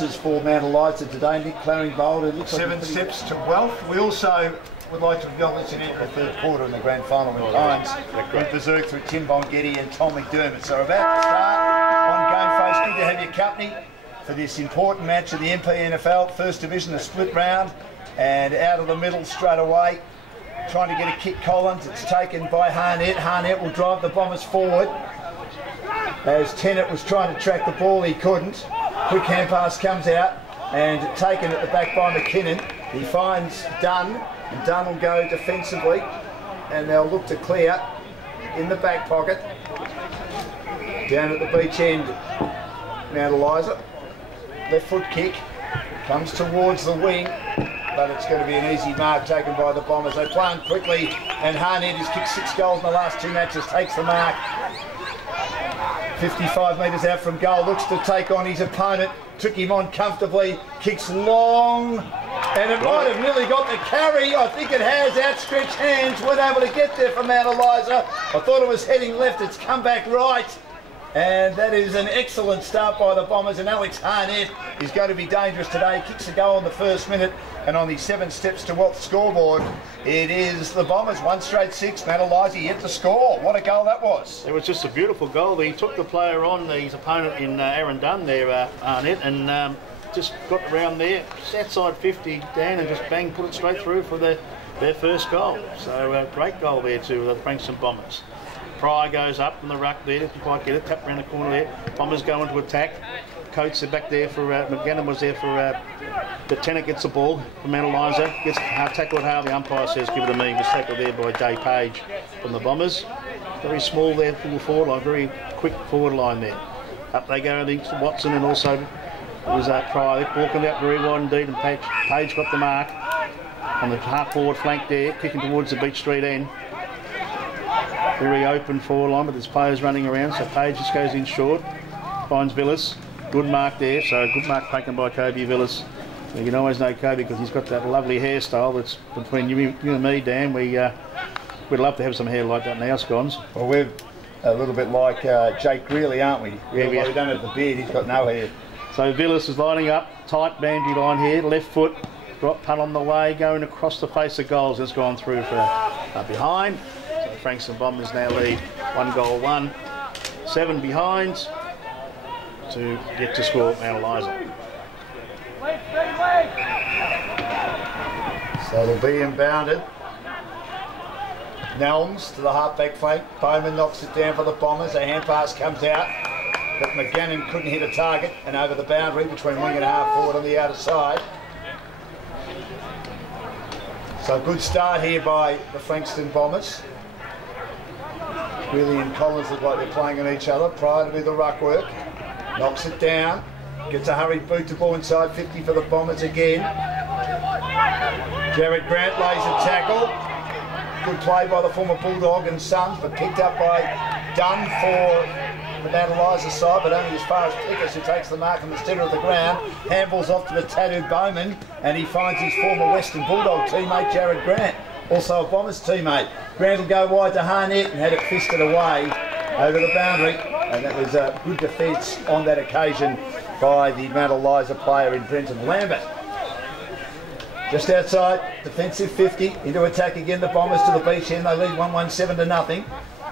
This is for Mount Eliza today. Nick Claring bowled. It looks 7 steps to wealth. We also would like to acknowledge an the third quarter in the grand final in Pines. Went berserk through Tim Bongetti and Tom McDermott. So we're about to start on Game Face. Good to have your company for this important match of the Mpnfl First Division, a split round, and out of the middle straight away, trying to get a kick. Collins. It's taken by Harnett. Harnett will drive the Bombers forward. As Tennant was trying to track the ball, he couldn't. Quick hand pass comes out and taken at the back by McKinnon. He finds Dunn, and Dunn will go defensively, and they'll look to clear in the back pocket. Down at the beach end, Mount Eliza. Left foot kick comes towards the wing, but it's going to be an easy mark taken by the Bombers. They play on quickly, and Harnett has kicked 6 goals in the last 2 matches, takes the mark. 55 metres out from goal, looks to take on his opponent, took him on comfortably, kicks long, and it might have nearly got the carry. I think it has. Outstretched hands, weren't able to get there for Mount Eliza. I thought it was heading left, it's come back right. And that is an excellent start by the Bombers, and Alex Harnett is going to be dangerous today. Kicks a goal in the first minute, and on the 7 steps to wealth scoreboard, it is the Bombers 1 straight 6. Mount Eliza yet to score. What a goal that was. It was just a beautiful goal. He took the player on, his opponent in Aaron Dunn there, Harnett, and just got around there, outside 50, Dan, and just bang, put it straight through for their first goal. So great goal there to the Frankston Bombers. Pryor goes up from the ruck there, didn't quite get it, tapped around the corner there. Bombers go into attack. Coates are back there for, McGannon was there for, the Tennant gets the ball from Mount Eliza, gets tackled hard, the umpire says give it a me, was tackled there by Jay Page from the Bombers. Very small there from the forward line, very quick forward line there. Up they go to Watson, and also it was Pryor, ball coming out very wide indeed, and Page got the mark on the half forward flank there, kicking towards the Beach Street end. Very open forward line, but there's players running around, so Page just goes in short, finds Villas. Good mark there, so good mark taken by Kobe Villas. You can always know Kobe because he's got that lovely hairstyle that's between you and me, Dan. We'd love to have some hair like that in our scones. Well, we're a little bit like Jake Greeley, aren't we? Yeah, we don't have the beard, he's got no hair. So Villas is lining up, tight boundary line here, left foot, drop punt on the way, going across the face of goals. It's gone through for behind. So Frankston Bombers now lead 1 goal 1, 7 behind to get to score Mount Eliza. So it'll be inbounded. Nelms to the half-back flank. Bowman knocks it down for the Bombers. A hand pass comes out, but McGannon couldn't hit a target, and over the boundary between wing and half forward on the outer side. So good start here by the Frankston Bombers. Willie and Collins look like they're playing on each other. Pryor to do the ruck work. Knocks it down. Gets a hurried boot to ball inside 50 for the Bombers again. Jared Grant lays a tackle. Good play by the former Bulldog and Sons, but picked up by Dunn for the Mount Eliza side, but only as far as Pickus, who takes the mark in the centre of the ground. Handballs off to the tattooed Bowman, and he finds his former Western Bulldog teammate, Jared Grant. Also a Bombers teammate. Grant will go wide to Harnett and had it fisted away over the boundary, and that was a good defence on that occasion by the Mount Eliza player in Brenton Lambert. Just outside, defensive 50, into attack again, the Bombers to the beach end. They lead 1-1-7 to nothing.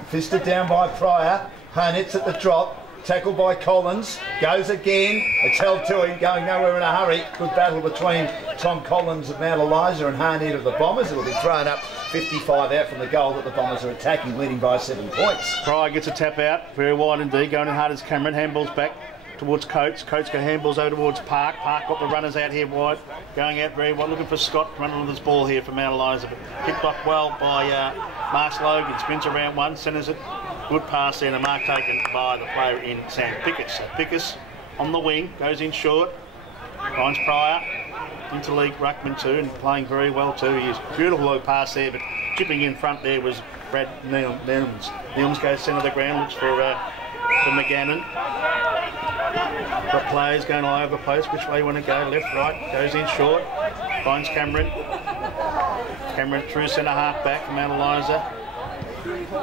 Fisted down by Pryor. Harnett's at the drop. Tackled by Collins. Goes again. It's held to him, going nowhere in a hurry. Good battle between Tom Collins of Mount Eliza and Harnett of the Bombers. It'll be thrown up 55 out from the goal that the Bombers are attacking, leading by 7 points. Pryor gets a tap out, very wide indeed, going in hard as Cameron. Handballs back towards Coates. Coates got handballs over towards Park. Park got the runners out here wide, going out very wide, looking for Scott running with this ball here for Mount Eliza. But picked up well by Mark Logan, spins around one, centres it. Good pass there, and a mark taken by the player in Sam Pickus. So Pickus on the wing, goes in short, finds Pryor, into league ruckman too, and playing very well too. He is beautiful little pass there, but chipping in front there was Brad Nelms. Nelms goes centre of the ground, looks for McGannon. Got players going all over the place, which way you want to go, left, right, goes in short, finds Cameron. Cameron through centre half back from Mount Eliza.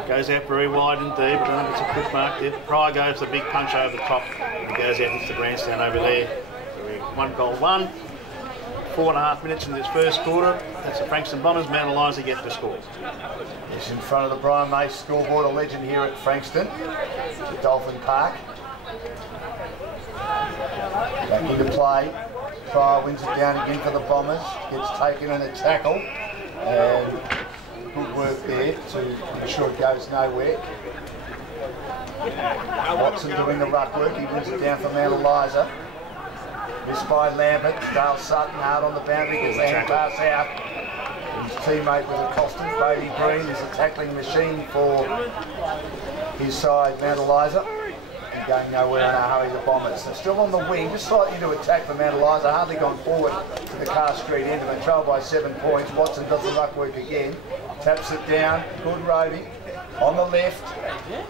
Goes out very wide indeed, but I think it's a good mark there. Pryor goes the big punch over the top, and he goes out, hits the grandstand over there. 1 goal 1. 4.5 minutes into this first quarter. That's the Frankston Bombers. Mount Eliza get the score. It's in front of the Brian Mace scoreboard, a legend here at Frankston, the Dolphin Park. Back into play. Pryor wins it down again for the Bombers. Gets taken in a tackle. And good work there to ensure it goes nowhere. Watson doing the ruck work. He wins it down for Mount Eliza. Missed by Lambert. Dale Sutton hard on the boundary, gets the hand pass out. His teammate was accosted. Bailey Green is a tackling machine for his side, Mount Eliza. And going nowhere in a hurry, the Bombers. They're still on the wing, just slightly to attack for Mount Eliza. Hardly gone forward to the Car Street end of it. Trail by 7 points. Watson does the ruck work again. Taps it down. Good roving. On the left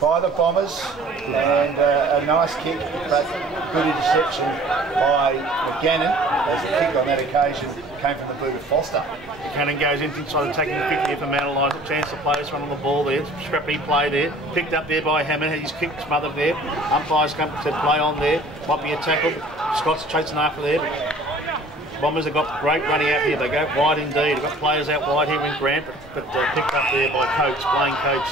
by the Bombers, and a nice kick, but good interception by McGannon, as the kick on that occasion came from the boot of Foster. Cannon goes inside attacking the 50 for Mount Eliza. Chance to play this one on the ball there. Scrappy play there. Picked up there by Hammond. His kick smothered there. Umpires come to play on there. Might be a tackle. Scott's chasing after there. Bombers have got great running out here. They go wide indeed. They've got players out wide here in Grant, but picked up there by Coates, playing Coates.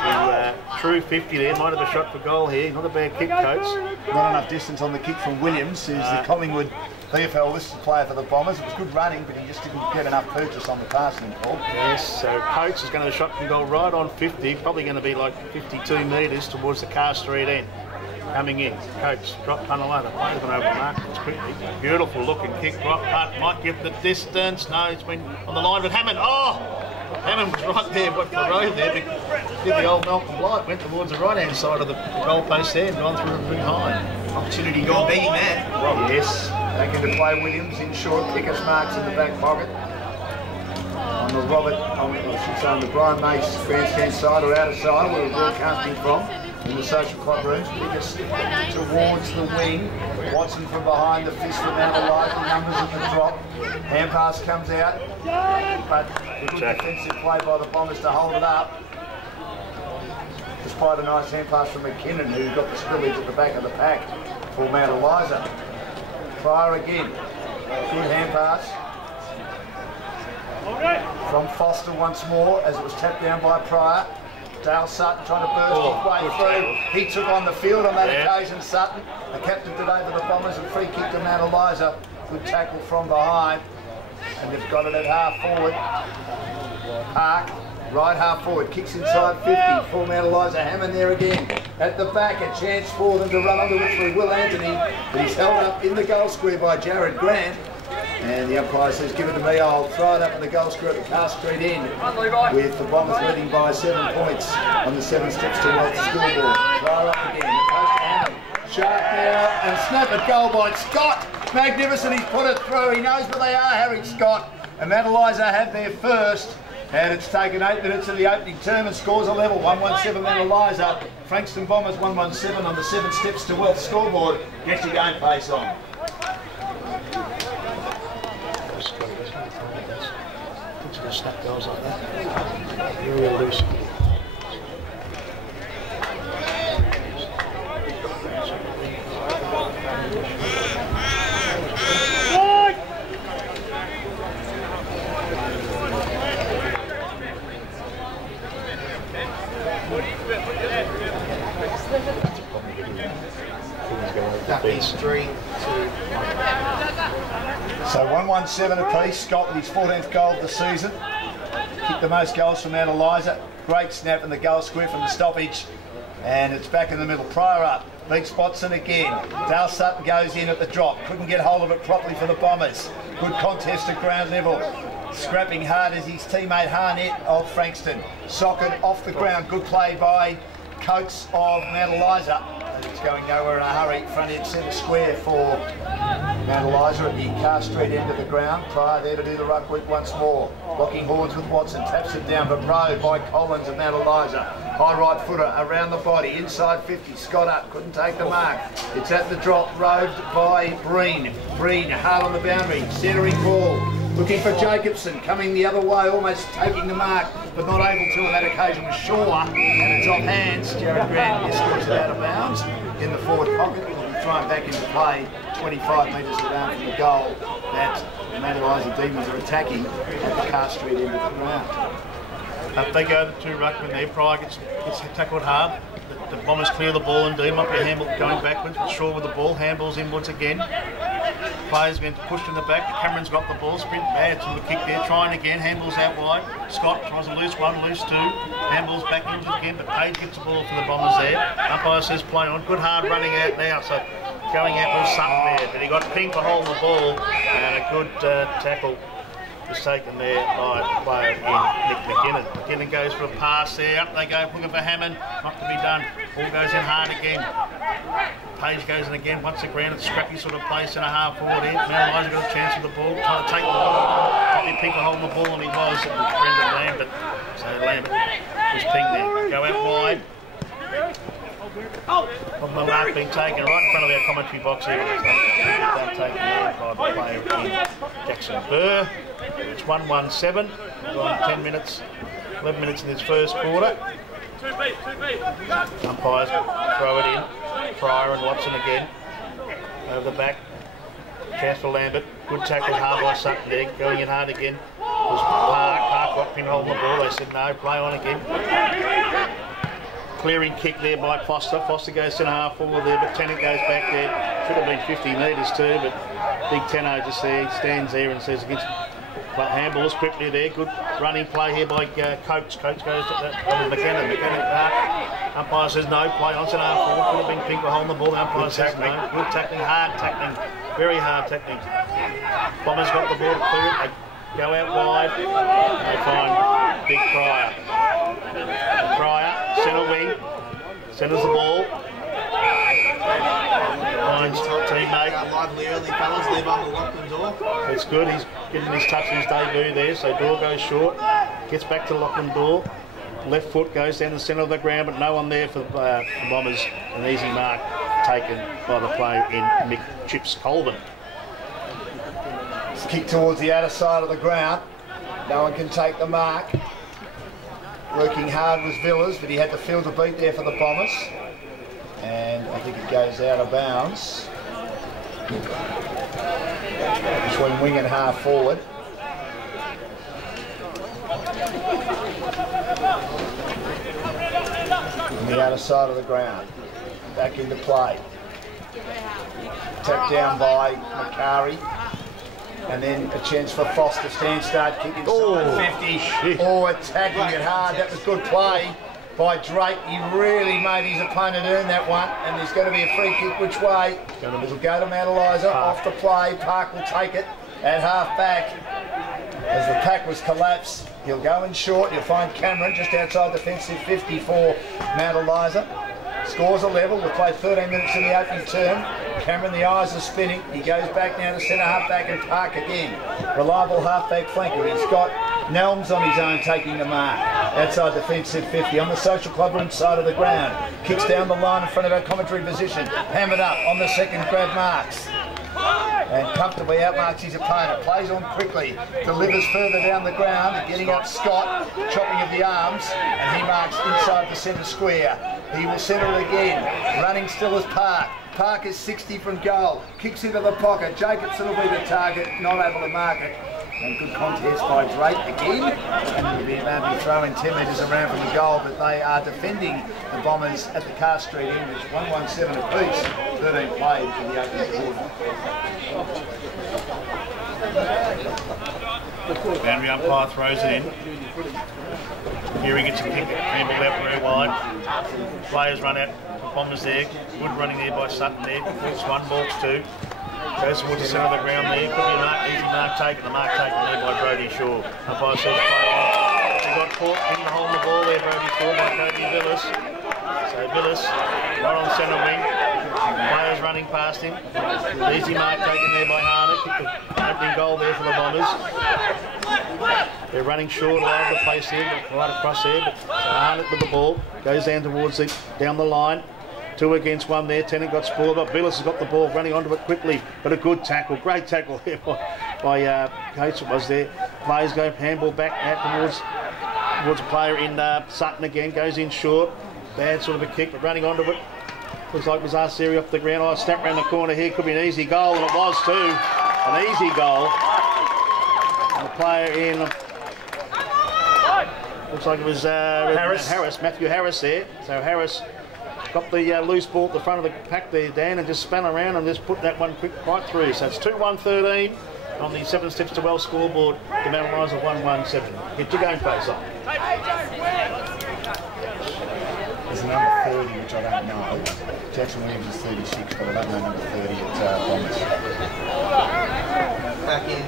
The true 50 there, might have a shot for goal here. Not a bad kick, Coates. Not enough distance on the kick from Williams, who's the Collingwood VFL listed player for the Bombers. It was good running, but he just didn't get enough purchase on the passing ball. Yes, so Coates is going to shot from goal right on 50, probably going to be like 52 metres towards the Car Street end. Coming in, Coates, drop punt away, the player's going to overmark this quickly. Beautiful looking kick, drop punt, might give the distance. No, it's been on the line with Hammond. Oh! Hammond was right there, but the road there, did the old Malcolm Blight, went towards the right-hand side of the goal post there and gone through and behind. Opportunity gone begging that. Well, yes, back into play Williams in short, kickers marks in the back pocket. On the on the Brian Mace grandstand side or outer side where we're broadcasting from, in the social club rooms, kickers towards the wing. Watson from behind the fist from Mount Eliza, numbers at the drop. Hand pass comes out, but good defensive play by the Bombers to hold it up. Despite a nice hand pass from McKinnon, who got the spillage at the back of the pack for Mount Eliza. Pryor again, good hand pass. From Foster once more, as it was tapped down by Pryor. Dale Sutton trying to burst his way through. He took on the field on that occasion, Sutton. The captain did over the Bombers and free kick to Mount Eliza. Good tackle from behind. And they've got it at half forward. Park, right half forward, kicks inside 50 for Mount Eliza. Hammond there again. At the back, a chance for them to run onto it through Will Anthony. But he's held up in the goal square by Jared Grant. And the umpire says, give it to me, I'll throw it up in the goal square at the Car Street end, with the Bombers leading by 7 points on the 7 steps towards the scoreboard. Throw up again, post to Hammond, sharp now, and snap at goal by Scott. Magnificent, he's put it through, he knows where they are, Harry Scott. And Mount Eliza have their first, and it's taken 8 minutes of the opening term and scores a level, 117 Mount Eliza. Frankston Bombers 117 on the 7 steps to wealth scoreboard. Get your game face on. Snap goals like that. Real loose. Duckies 3-2. So 117 apiece. Scott with his 14th goal of the season. Kicked the most goals from Mount Eliza. Great snap in the goal square from the stoppage. And it's back in the middle. Pryor up. Beats Watson again. Dale Sutton goes in at the drop. Couldn't get hold of it properly for the Bombers. Good contest at ground level. Scrapping hard as his teammate Harnett of Frankston. Socket off the ground. Good play by Coates of Mount Eliza. And it's going nowhere in a hurry. Front end centre square for Mount Eliza at the Car Street end of the ground. Pryor there to do the ruck work once more. Locking horns with Watson. Taps it down, but rode by Collins of Mount Eliza. High right footer around the body. Inside 50. Scott up. Couldn't take the mark. It's at the drop. Roved by Breen. Breen hard on the boundary. Centering ball. Looking for Jacobson, coming the other way, almost taking the mark, but not able to on that occasion with Shaw, and it's off hands. Jared Grant escorts it out of bounds in the forward pocket. He'll be thrown back into play 25 metres down from the goal that the Eliza Demons are attacking at the Car Street end of the ground. If they go to 2 ruckman there, Pryor gets tackled hard. The Bombers clear the ball indeed, might be a handball going backwards, but Shaw with the ball, handballs inwards again. Players being pushed in the back, Cameron's got the ball, sprint bad, to the kick there, trying again, handballs out wide. Scott tries a loose 1, loose 2, handballs back inwards again, but Page gets the ball for the Bombers there. Umpire says play on, good hard running out now, so going out with something there, but he got pinged for holding the ball, and a good tackle was taken there by player Nick McKinnon. McKinnon goes for a pass there, up they go, looking for Hammond, not to be done. Ball goes in hard again. Page goes in again, once again, it's a scrappy sort of place in a half forward here. Now Eliza got a chance with the ball, trying to take the ball. Probably Pinker holding the ball, and he was. It was Brendan Lambert. So Lambert was pinged there. Go out wide. On the mark being taken right in front of our commentary box here. It's taken there by the player in Jackson Burr. It's 1-1-7. We're on 10 minutes, 11 minutes in this first quarter. Umpires throw it in. Pryor and Watson again. Over the back. Chance for Lambert. Good tackle hard by Sutton there. Going in hard again. Park got pin holding the ball. They said no, play on again. Clearing kick there by Foster. Foster goes centre half forward there, but Tennant goes back there. Should have been 50 metres too, but Big Tenno just there, stands there and says against handballs quickly there. Good running play here by Coates. Coates goes to McKenna. Umpire says no, play on centre half forward. Could have been Pinker holding the ball. The umpire says no. Good tackling, hard tackling, very hard tackling. Bombers got the ball to clear it. They go out wide. They find Big Pryor. Pryor, centre wing, centres the ball. Finds teammate. Lively early fellas, leave on the Lachlan door. That's good, he's getting his touch in his debut there, so Door goes short, gets back to Lachlan Door. Left foot goes down the centre of the ground, but no one there for the Bombers. An easy mark taken by the player in Mick Chips Colvin. It's kicked towards the outer side of the ground. No one can take the mark. Working hard was Villas, but he had to field a beat there for the Bombers. And I think it goes out of bounds. Between wing and half forward. On the outer side of the ground. Back into play. Tapped down by Macari. And then a chance for Foster. Stand start, kick inside 50. Oh, attacking it hard. That was good play by Drake. He really made his opponent earn that one. And there's going to be a free kick which way. It'll go to Mount Eliza. Off the play. Park will take it at half back. As the pack was collapsed, he'll go in short. You'll find Cameron just outside defensive 50 for Mount Eliza. Scores a level. We've played 13 minutes in the opening term. Cameron, the eyes are spinning. He goes back now to centre half-back and Park again. Reliable half-back flanker. He's got Nelms on his own taking the mark. Outside defensive 50 on the social club room side of the ground. Kicks down the line in front of our commentary position. Hammered up on the second grab marks. And comfortably outmarks his opponent. Plays on quickly. Delivers further down the ground. Getting up Scott. Chopping of the arms. And he marks inside the centre square. He will centre it again. Running still as Park. Park is 60 from goal. Kicks into the pocket. Jacobson will be the target. Not able to mark it. And good contest by Drake again. And will be about to be throwing 10 metres around from the goal, but they are defending the Bombers at the Car Street end. It's 1-1-7 apiece. 13 played in the opening quarter. Boundary umpire throws it in. Here he gets a kick, handball out very wide. Players run out. Bombers there. Good running there by Sutton there. Balks one, balks two. Goes towards the centre of the ground there. Could be a mark, easy mark taken. The mark taken there by Brody Shaw. Umpire says play on. He got caught in the hole in the ball there, Brody Shaw, by Cody Villas. So Villas, right on centre wing. Players running past him. Easy mark taken there by Harnett. Kicked the opening goal there for the Bombers. They're running short all over the place here, right across there. But Harnett with the ball. Goes down towards down the line. 2 against 1 there. Tennant got spoiled up. Villas has got the ball, running onto it quickly, but a good tackle, great tackle here by Coates. It was there. Players go handball back out towards a player in Sutton again. Goes in short. Bad sort of a kick, but running onto it. Looks like Mazar off the ground. Oh, snap around the corner here. Could be an easy goal, and it was too. An easy goal. And the player in. Looks like it was Matthew Harris there. So Harris got the loose ball at the front of the pack there, Dan, and just spun around and just put that one quick right through. So it's 2-1-13 on the 7 steps to well scoreboard. The Mount Eliza 1-1-7. Get your game face on. There's a number 30, which I don't know. Jackson Williams is 36, but I don't know number 30 at Bombers. Back in.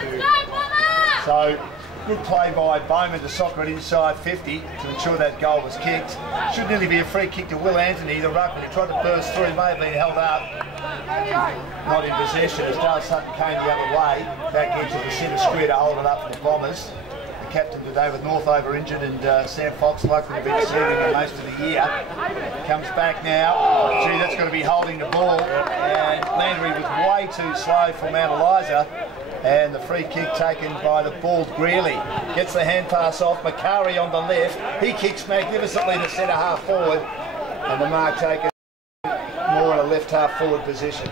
3. 2. So, good play by Bowman to soccer it inside 50 to ensure that goal was kicked. Should nearly be a free kick to Will Anthony, the ruckman. He tried to burst through, may have been held up. Not in possession as Dale Sutton came the other way, back into the centre square to hold it up for the Bombers. The captain today with Northover injured and Sam Fox likely to be receiving him most of the year. Comes back now. Gee, that's going to be holding the ball. And Landry was way too slow for Mount Eliza. And the free kick taken by the bald Greeley. Gets the hand pass off. Macari on the left. He kicks magnificently to centre half forward. And the mark taken more in a left half forward position.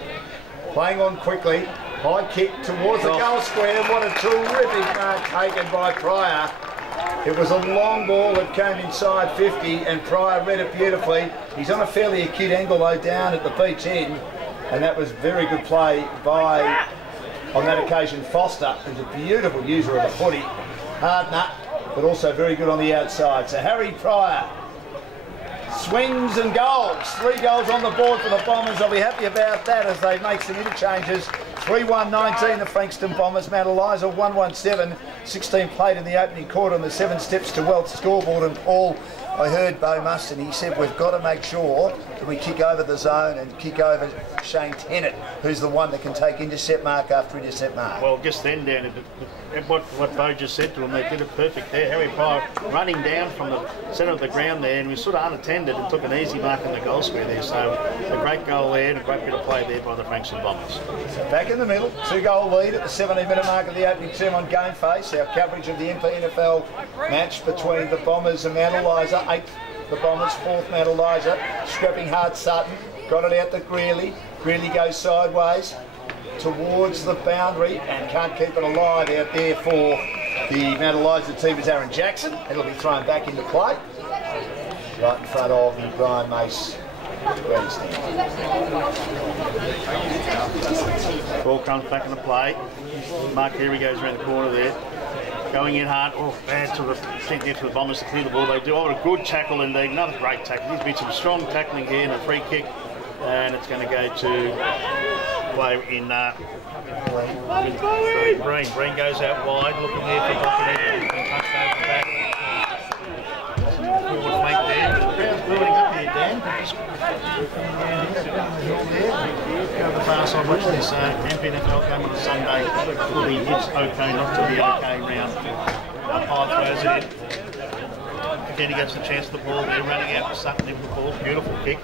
Playing on quickly. High kick towards the goal square. What a terrific mark taken by Pryor. It was a long ball that came inside 50 and Pryor read it beautifully. He's on a fairly acute angle though down at the beach end. And that was very good play by, on that occasion, Foster, who's a beautiful user of the footy. Hard nut, but also very good on the outside. So Harry Pryor swings and goals. 3 goals on the board for the Bombers. I'll be happy about that as they make some interchanges. 3-1-19 the Frankston Bombers. Mount Eliza 1-1-7. 16 played in the opening quarter on the 7 steps to well scoreboard. And Paul, I heard Bo Muston, he said we've got to make sure that we kick over the zone and kick over Shane Tennant, who's the one that can take intercept mark after intercept mark. Well, just then, Dan, what Bo just said to him, they did it perfect there. Harry Pryor running down from the centre of the ground there, and we sort of unattended and took an easy mark in the goal square there. So a great goal there and a great bit of play there by the Frankston Bombers. So back in the middle, 2-goal lead at the 17-minute mark of the opening term on Game Face. Our coverage of the Mpnfl match between the Bombers and Mount Eliza. 8th the Bombers, 4th Mount Eliza. Scrapping hard Sutton. Got it out to Greeley. Greeley goes sideways towards the boundary and can't keep it alive out there for the Mount Eliza team is Aaron Jackson. It'll be thrown back into play. Right in front of the Brian Mace grandstand. Ball comes back into play. Mark Carey goes around the corner there. Going in hard. Oh, bad to the centre there for the Bombers to clear the ball. They do a good tackle indeed. Another great tackle. There's been some strong tackling here and a free kick. And it's going to go to play in Breen. Breen goes out wide, looking there for Buckingham. Touched over the back. Forward flank there. The crowd's building up here, Dan. Go the far side, watch this Mpnfl game on a Sunday. It's okay not to be okay round. Umpire throws it in. Again, he gets the chance of the ball. They're running out for Sutton with the ball. Beautiful kick.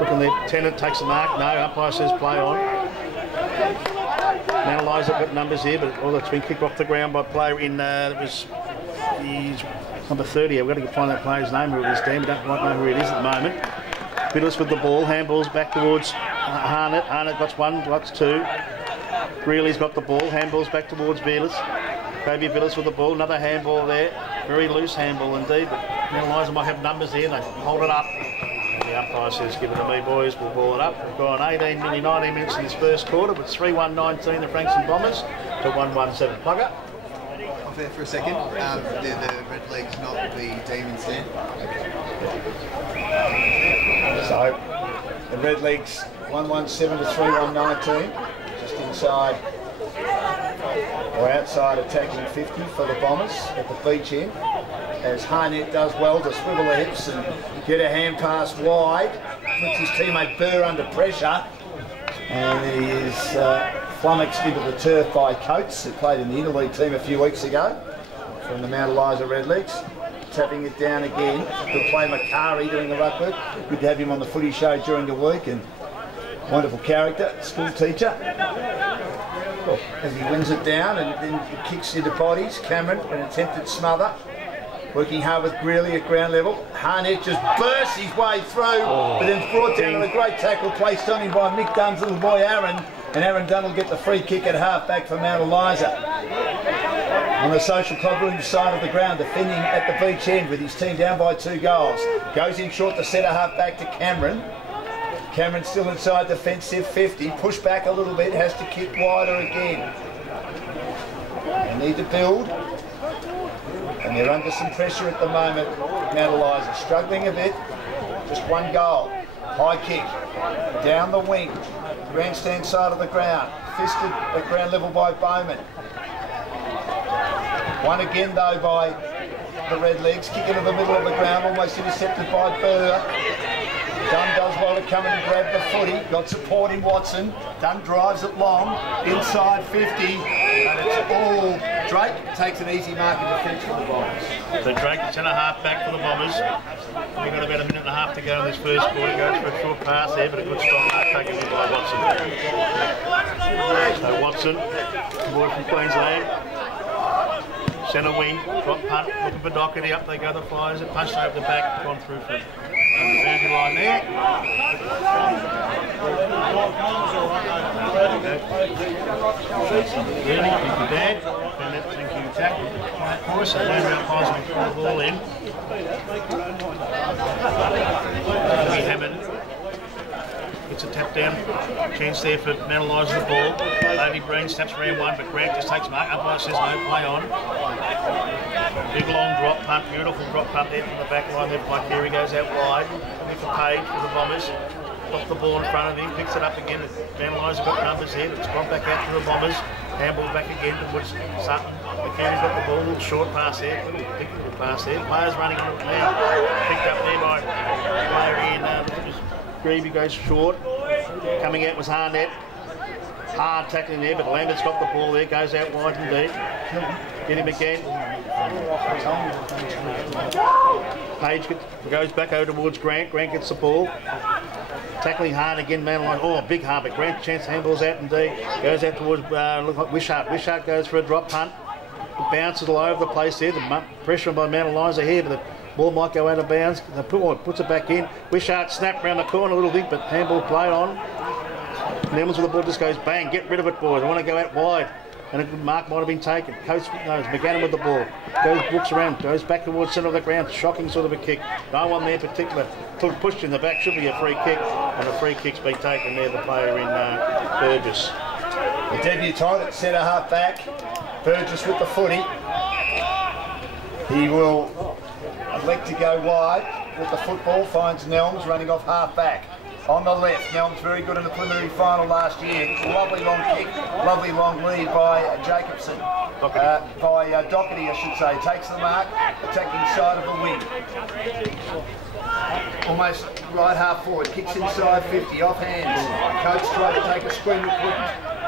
Looking there, Tennant takes the mark. No, umpire says play on. Mount Eliza got numbers here, but all that's been kicked off the ground by a player in, he's number 30. I've got to find that player's name, who it is, Dan. We don't quite know who it is at the moment. Billis with the ball, handballs back towards Harnett. Harnett got 1, got 2. Greeley's got the ball, handballs back towards Billis. Kobe Billis with the ball, another handball there. Very loose handball indeed, but Mount Eliza might have numbers here. They hold it up. And the umpire says, give it to me, boys, we'll ball it up. We've gone 18, nearly 19 minutes in this first quarter, but 3-1-19 the Frankston Bombers to 1-1-7. Plugger. Off there for a second. The red leg's not the Demons then. So the red legs 1-1-7 to 3-1-19. Just inside or outside attacking 50 for the Bombers at the beach end. As Harnett does well to swivel the hips and get a hand pass wide. Puts his teammate Burr under pressure. And he is flummoxed into the turf by Coates, who played in the interleague team a few weeks ago from the Mount Eliza Redlegs. Tapping it down again. Good play Macari doing the ruck work. Good to have him on the footy show during the week, and wonderful character, school teacher. As he wins it down and then kicks into bodies. Cameron, an attempted smother. Working hard with Greeley at ground level. Harnett just bursts his way through, but then brought down with a great tackle placed on him by Mick Dunn's little boy Aaron. And Aaron Dunn will get the free kick at half-back for Mount Eliza. On the Social Club room side of the ground, defending at the beach end with his team down by 2 goals. Goes in short to centre half-back to Cameron. Cameron still inside defensive 50. Push back a little bit, has to kick wider again. They need to build. And they're under some pressure at the moment. Mount Eliza struggling a bit. Just 1 goal. High kick. Down the wing. Grandstand side of the ground. Fisted at ground level by Bowman. One again though by the Redlegs. Kick into the middle of the ground. Almost intercepted by Burr. Dunn does well to come in and grab the footy. Got support in Watson. Dunn drives it long. Inside 50. And it's all Drake takes an easy mark in defence for the Bombers. So Drake, centre half back for the Bombers. We've got about a minute and a half to go in this first quarter. Goes for a short pass there, but a good strong mark taken in by Watson. So Watson, boy from Queensland. Centre wing, drop punt, looking for Doherty, up they go the Flyers, it punched over the back, gone through for the boundary line there. Really, thank you Dad, thank you Jack. Of course, they learn about pies and pull the ball in. Hammond gets a tap down, chance there for Mount Eliza the ball. Lady Breen snaps around one, but Grant just takes mark. Umpire says no, play on. Big long drop punt, beautiful drop punt there from the back line there by Carey, goes out wide. Looking for Page for the Bombers. Got the ball in front of him, picks it up again. Mount Eliza got numbers there, it's gone back out to the Bombers. Handball back again towards Sutton. McCann's got the ball, little short pass there, little pass there. Players running on it now. Picked up there by player in Greavy goes short. Coming out was Harnett. Hard tackling there, but Lambert's got the ball there, goes out wide and deep. Get him again. Page goes back over towards Grant. Grant gets the ball. Tackling hard again, man. Oh, big hard, but Grant chance handballs out and deep. Goes out towards look like Wishart. Wishart goes for a drop punt. It bounces all over the place there. The pressure by Mount Eliza here, but the ball might go out of bounds. The puts it back in. Wishart snap round the corner a little bit, but handball play on. Nellens with the ball just goes bang. Get rid of it, boys. I want to go out wide. And a good mark might have been taken. Coach knows. McGannon with the ball. Looks around. Goes back towards centre of the ground. Shocking sort of a kick. No one there particular. Pushed in the back. Should be a free kick. And the free kick's been taken there. The player in Burgess. The debutant at centre half back. Burgess with the footy. He will elect to go wide with the football. Finds Nelms running off half back. On the left, Nelms very good in the preliminary final last year. Lovely long kick, lovely long lead by Jacobson. By Doherty, I should say. Takes the mark, attacking side of the wing. Almost right half forward, kicks inside 50, off hands. Coach tried to take a screen,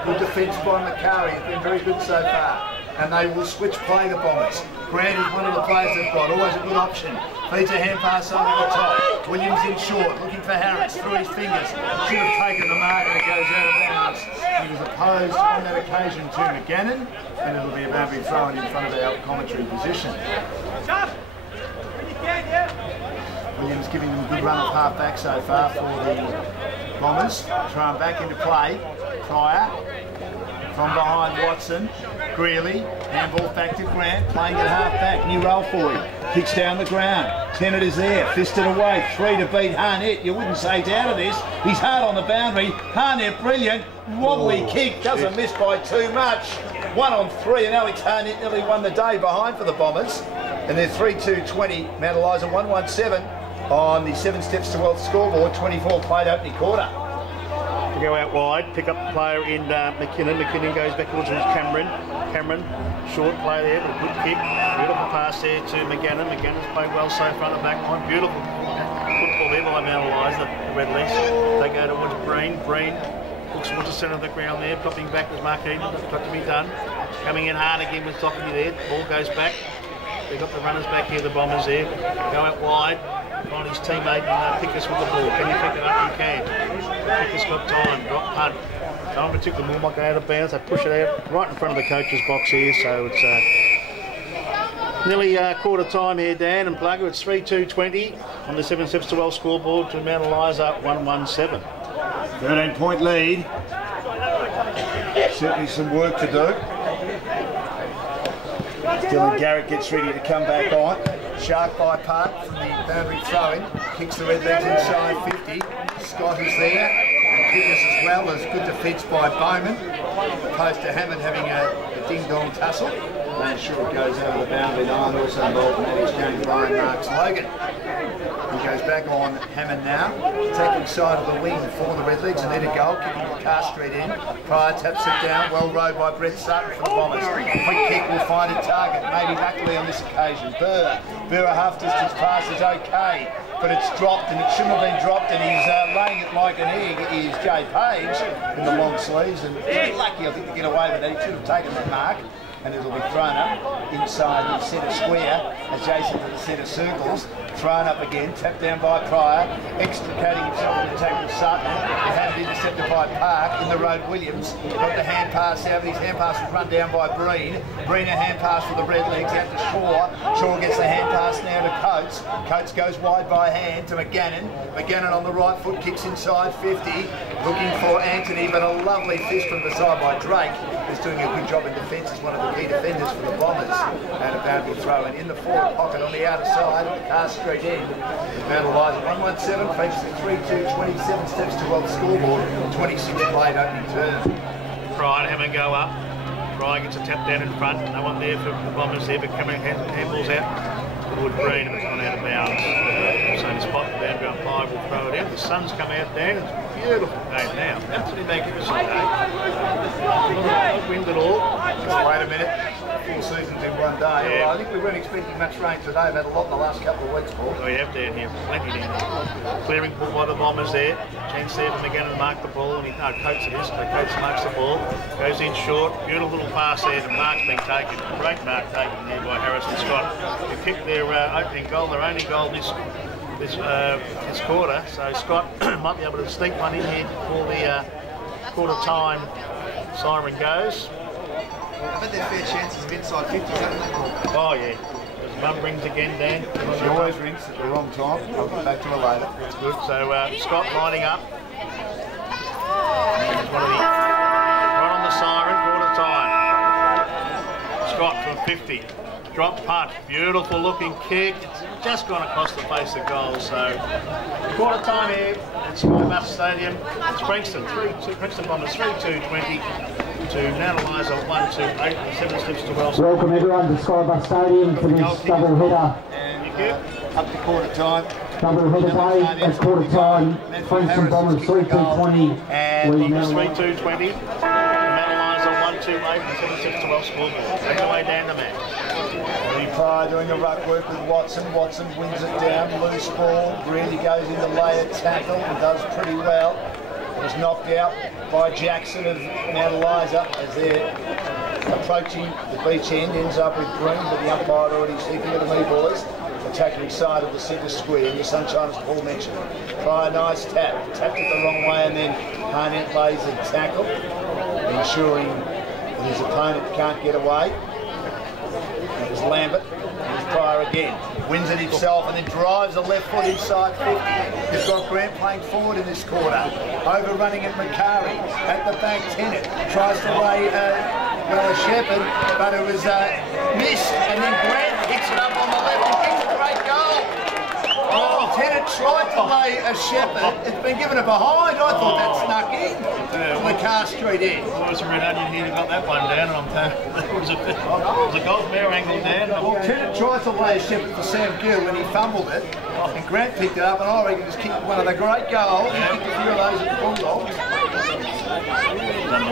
good defence by McCurry. It's been very good so far. And they will switch play the Bombers. Grant is one of the players they've got, always a good option. Feeds a hand pass over the top. Williams in short, looking for Harris through his fingers. Should have taken the mark and it goes out of bounds. He was opposed on that occasion to McGannon, and it'll be about to be thrown in front of our commentary position. Williams giving them a good run of half back so far for the Bombers. Thrown back into play. Pryor. From behind Watson, Greeley, handball back to Grant, playing at half back, new roll for him, kicks down the ground, Tennant is there, fisted away, 3 to beat Harnett, you wouldn't say he's out of this, he's hard on the boundary, Harnett brilliant, wobbly kick, doesn't miss by too much, 1 on 3 and Alex Harnett nearly won the day behind for the Bombers, and they're 3-2-20, Mount Eliza 1-1-7 on the 7 Steps to Wealth scoreboard, 24 played opening quarter. Go out wide, pick up the player in McKinnon. McKinnon goes back towards Cameron. Cameron, short play there, but a good kick. Beautiful pass there to McGannon. McGannon's played well so far on the back line. Beautiful football there by Mount Eliza, the Redlegs. They go towards Breen. Breen looks towards the centre of the ground there, dropping back with Marquis. Got to be done. Coming in hard again with Doherty there. Ball goes back. They've got the runners back here, the Bombers there. Go out wide. On his teammate Pickus with the ball. Can you pick it up? You can. Pickus got time. Drop punt. No one particular might go out of bounds. They push it out right in front of the coach's box here. So it's Nearly quarter time here, Dan and Plugger. It's 3-2-20 on the 7 steps to well scoreboard to Mount Eliza 1-1-7. 13-point lead. Certainly some work to do. Dylan Garrett gets ready to come back on. Shark by part from the boundary throw-in. Kicks the red legs inside 50. Scott is there. And Pickers as well as good defence by Bowman. Opposed to Hammond having a ding-dong tussle. Made sure it goes over the boundary line. Also involved in that exchange by Marks Logan. He goes back on Hammond now, taking side of the wing for the Redlegs, and then a goal, kicking the car straight in. Pryor taps it down, well rowed by Brett Sutton for the Bombers. Quick kick will find a target, maybe luckily on this occasion. Burr a half distance pass is okay, but it's dropped and it shouldn't have been dropped, and he's laying it like an egg is Jay Page in the long sleeves, and he's lucky I think to get away with that. He should have taken the mark. And it'll be thrown up inside the centre square, adjacent to the centre circles. Thrown up again, tapped down by Pryor, extricating himself from the tackle Sutton. The hand intercepted by Park in the road Williams. Got the hand pass out, but his hand pass was run down by Breen. Breen a hand pass for the Redlegs out to Shaw. Shaw gets the hand pass now to Coates. Coates goes wide by hand to McGannon. McGannon on the right foot kicks inside 50. Looking for Anthony, but a lovely fist from the side by Drake. He's doing a good job in defence as one of the key defenders for the Bombers. And a boundary throw in the forward pocket on the outer side. Car straight in. Mount Eliza 1-1-7 faces 3-2-27 steps to well scoreboard. 26 played opening term. Pryor having a go up. Pryor gets a tap down in front. No one there for the Bombers there, but coming handballs out. Wood Green and it's gone out of bounds. Same spot, the boundary umpire will throw it out. The sun's come out down. It's a beautiful day now. Absolutely magnificent day. Not wind at all. Wait a minute. 4 seasons in one day. Yeah. Well, I think we weren't expecting much rain today. We've had a lot in the last couple of weeks, Paul. We have down here, plenty down here. Clearing ball by the Bombers there. Chance there for McGann to mark the ball. And Coates it is. Coates marks the ball. Goes in short. Beautiful little pass there. The mark's been taken. Great mark taken there by Harrison Scott. They kicked their opening goal, their only goal this quarter. So Scott might be able to sneak one in here before the quarter time siren goes. I bet there's fair chances of inside 50s, haven't they? Oh yeah. His mum rings again, Dan. She always rings at the wrong time. I'll get back to her later. That's good. So Scott lining up. And right on the siren, quarter time. Scott from 50. Drop punt, beautiful looking kick. It's just gone across the face of goal. So quarter time here at Skybus Stadium. It's Frankston Bombers 3-2-20 to Mount Eliza 1-2-8. 7 steps to well. Welcome everyone to Skybus Stadium for this double header. Up to quarter time. Double header day at quarter time. Frankston Bombers 3-2-20. And Bombers 3-2-20. Mount Eliza 1-2-8 and 7 steps to well scoreboard. Take it away down the match. Pryor doing the ruck work with Watson. Watson wins it down, loose ball. Really goes into layer tackle and does pretty well. It was knocked out by Jackson of Mount Eliza as they're approaching the beach end. Ends up with Green, but the umpire already said, "Give it to me, boys." Attacking side of the centre square in the sunshine, as Paul mentioned. Pryor, nice tap. Tapped it the wrong way, and then Harnett lays a tackle, ensuring that his opponent can't get away. And it's Lambert, and it's Pryor again. Wins it himself and then drives the left foot inside 50. He's got Grant playing forward in this quarter. Overrunning at Macari. At the back, Tennant tries to lay Shepherd, but it was missed. And then Grant hits it up on the left and kicks a great goal. Oh, Tennant tried to lay a Shepherd. It's been given a behind. I thought that snuck in to the car straight in. There was a red onion here that got that one down, and it was a golf mare angle down. Well, Tennant tried to lay a Shepherd for Sam Gill when he fumbled it, and Grant picked it up, and I reckon just kicked one of the great goals. He kicked a few of those at the Bulldogs,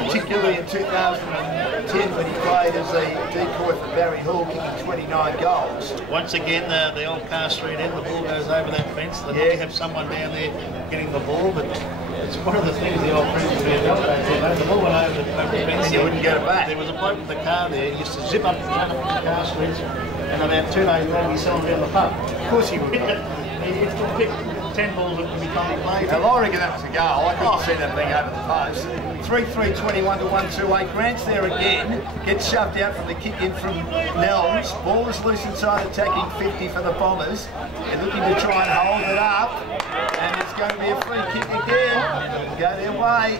particularly in 2010 when he played as a decoy for Barry Hall, kicking 29 goals. Once again, the old car street end, the ball goes over that fence. They might have someone down there getting the ball, but it's one of the things the old friends would be about. The ball went over the fence and you wouldn't get it back. There was a bloke with the car there, he used to zip up and run up the car streets, and about 2 days later he's selling down the pub. Of course he would. He used to pick 10 balls that can be played. Now, I reckon that was a goal. I couldn't see that being over the post. 3-3-21 to 1-2-8. Grant's there again. Gets shoved out from the kick in from Nelms. Ball is loose inside, attacking 50 for the Bombers. They're looking to try and hold it up. And it's going to be a free kick again. Go their way.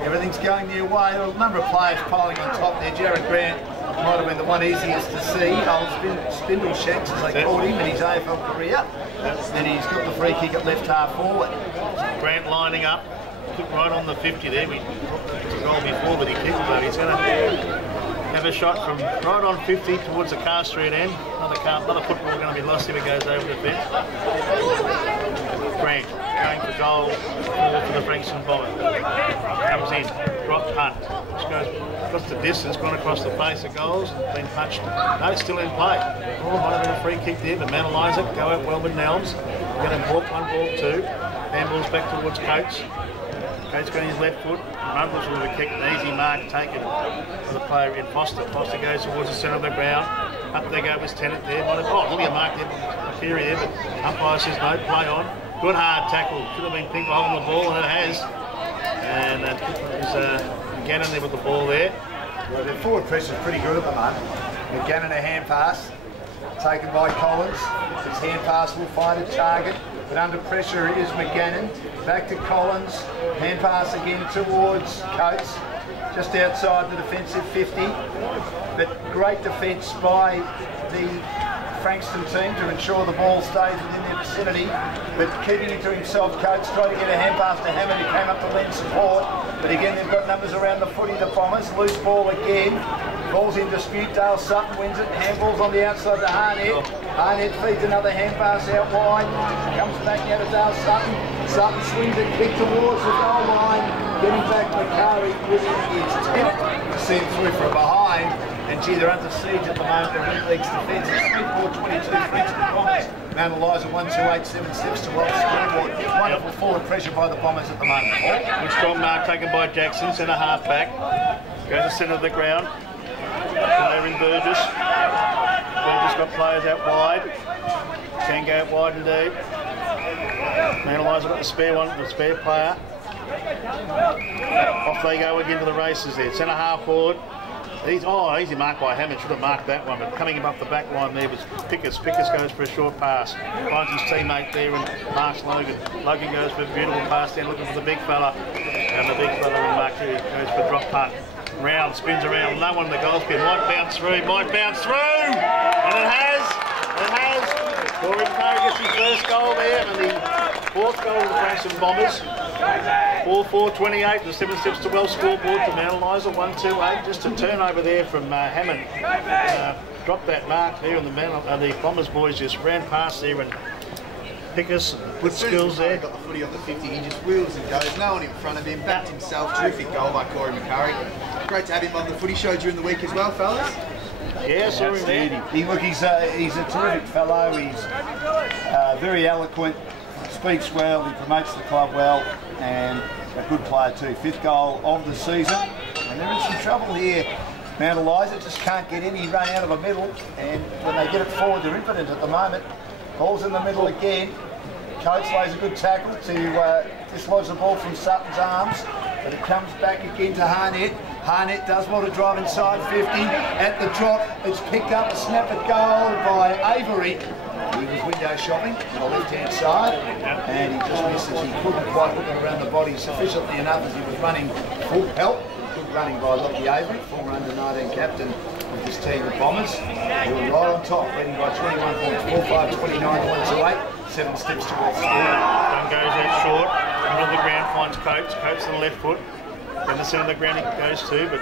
Everything's going their way. There are a number of players piling on top there. Jared Grant might have been the one easiest to see. Old Spindle Shanks, as they called him in his AFL career. And he's got the free kick at left half forward. Grant lining up. Kick right on the 50 there. We dropped the goal before, but he kicked, but he's going to have a shot from right on 50 towards the Car Street end. Another football going to be lost if it goes over the fence. Grant going for goal for the Frankston Bomber. Comes in, drop punt. Just goes across the distance, gone across the face of goals and been punched. No, it's still in play. Oh, might have been a free kick there, but Mount Eliza go out well with Nelms. We're going to walk 1-2. Handballs back towards Coates. Coates got his left foot, rumbles with a kick, an easy mark taken for the player in Foster. Foster goes towards the centre of the ground. Up they go with Tennant there. Nearly a mark there, Akiri, but umpire says no, play on. Good hard tackle. Should have been ping on the ball, and it has. And there's Gannon there with the ball there. Well, their forward pressure is pretty good at the moment. Gannon a hand pass, taken by Collins. His hand pass will find a target, but under pressure is McGannon. Back to Collins, hand pass again towards Coates, just outside the defensive 50. But great defence by the Frankston team to ensure the ball stays within their vicinity, but keeping it to himself. Coates tried to get a hand pass to Hammond, who came up to lend support, but again they've got numbers around the footy, the Bombers. Loose ball again, ball's in dispute. Dale Sutton wins it, handballs on the outside to Harnett. Harnett feeds another hand pass out wide, comes back out to Dale Sutton. Sutton swings it, kick towards the goal line, getting back Macari with his Tennant to see it through from behind. And gee, they're under siege at the moment. The Red League's defence is 3-4-22 Frankston Bombers. Mount Eliza 1-2-8, 7 steps to well scoreboard. Wonderful forward pressure by the Bombers at the moment. Good strong mark taken by Jackson, centre half back. Goes to centre of the ground. They're in Burgess. Burgess got players out wide. Can go out wide indeed. Mount Eliza got the spare one, the spare player. Off they go again to the races there. Centre half forward. Easy mark by Hammond, should have marked that one, but coming up the back line there was Pickers. Pickers goes for a short pass, finds his teammate there and marks Logan. Logan goes for a beautiful pass down, looking for the big fella, and the big fella in mark here goes for a drop punt. Round, spins around, no one in the goal spin, might bounce through, and it has! Corey Curry gets his first goal there, and the fourth goal of the Frankston Bombers. 4-4-28, the 7 steps to well scoreboard to Mount Eliza, 1-2-8. Just a turnover there from Hammond. Dropped that mark there, and the Bombers boys just ran past there and Pickers, good skills there. Got the footy off the 50, he just wheels and goes. No one in front of him, backed himself. Terrific goal by Corey McCurry. Great to have him on the footy show during the week as well, fellas. Yeah, saw him there. He's a terrific fellow. He's very eloquent, speaks well, he promotes the club well, and a good player too. 5th goal of the season, and they're in some trouble here. Mount Eliza just can't get any run out of the middle, and when they get it forward, they're impotent at the moment. Ball's in the middle again. Coates lays a good tackle to dislodge the ball from Sutton's arms, but it comes back again to Harnett. Harnett does well to drive inside 50. At the drop, it's picked up a snap at goal by Avery. He was window shopping on the left-hand side, and he just misses. He couldn't quite hook it around the body sufficiently enough as he was running full pelt. Good running by Lockie Avery, former under-19 captain with his team, the Bombers. They were right on top, leading by 21 points, 4-5-29 to 1-2-8. 7 steps towards the score. One goes out short, middle of the ground finds Coates. Coates on the left foot. Then the centre of the ground he goes to, but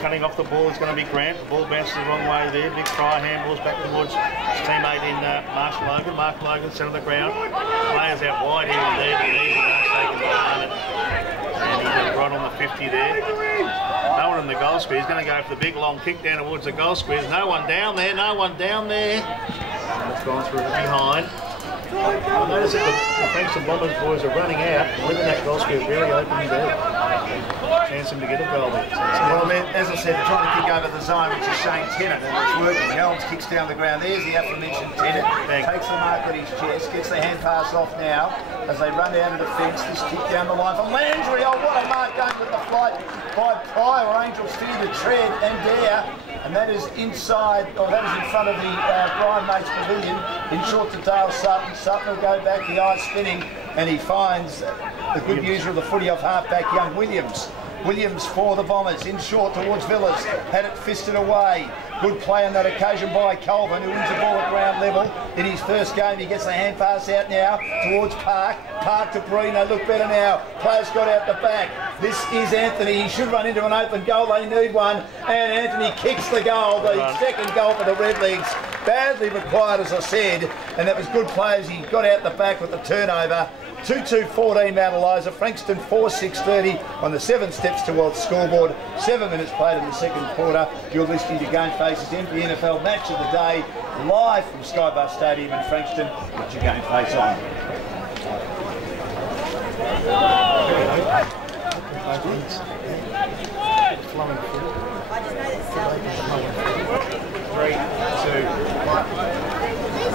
cutting off the ball is going to be Grant. The ball bounces the wrong way there. Big try, handballs back towards his teammate in Mark Logan. Mark Logan, centre of the ground. Players out wide here and there. An easy mark taken by Harnett. And he's right on the 50 there. No one in the goal square. He's going to go for the big long kick down towards the goal square. There's no one down there. And it's gone through behind. I noticed that the Frankston Bombers boys are running out, leaving that goal square very open there. Chance him to get a goal there. Well, as I said, they're trying to kick over the zone, which is Shane Tennant, and it's working. Helms kicks down the ground. There's the aforementioned Tennant. Takes the mark at his chest, gets the hand pass off now as they run down to the fence. This kick down the line from Landry. Oh, what a mark going with the flight by Pryor. Angels steer to tread and dare. And that is inside, or that is in front of the Brian Mates Pavilion. In short to Dale Sutton. Sutton will go back, the eye spinning, and he finds the good user of the footy off half-back, young Williams. Williams for the Bombers, in short towards Villas, had it fisted away. Good play on that occasion by Colvin, who wins the ball at ground level. In his first game, he gets the hand pass out now towards Park. Park to Breen, they look better now. Players got out the back. This is Anthony, he should run into an open goal, they need one. And Anthony kicks the goal, the second goal for the Redlegs. Badly required, as I said, and that was good play as he got out the back with the turnover. 2-2-14 Mount Eliza, Frankston 4-6-30 on the 7 steps towards scoreboard. 7 minutes played in the second quarter. You're listening to Game Face's Mpnfl Match of the Day, live from Skybus Stadium in Frankston. Put your Game Face on.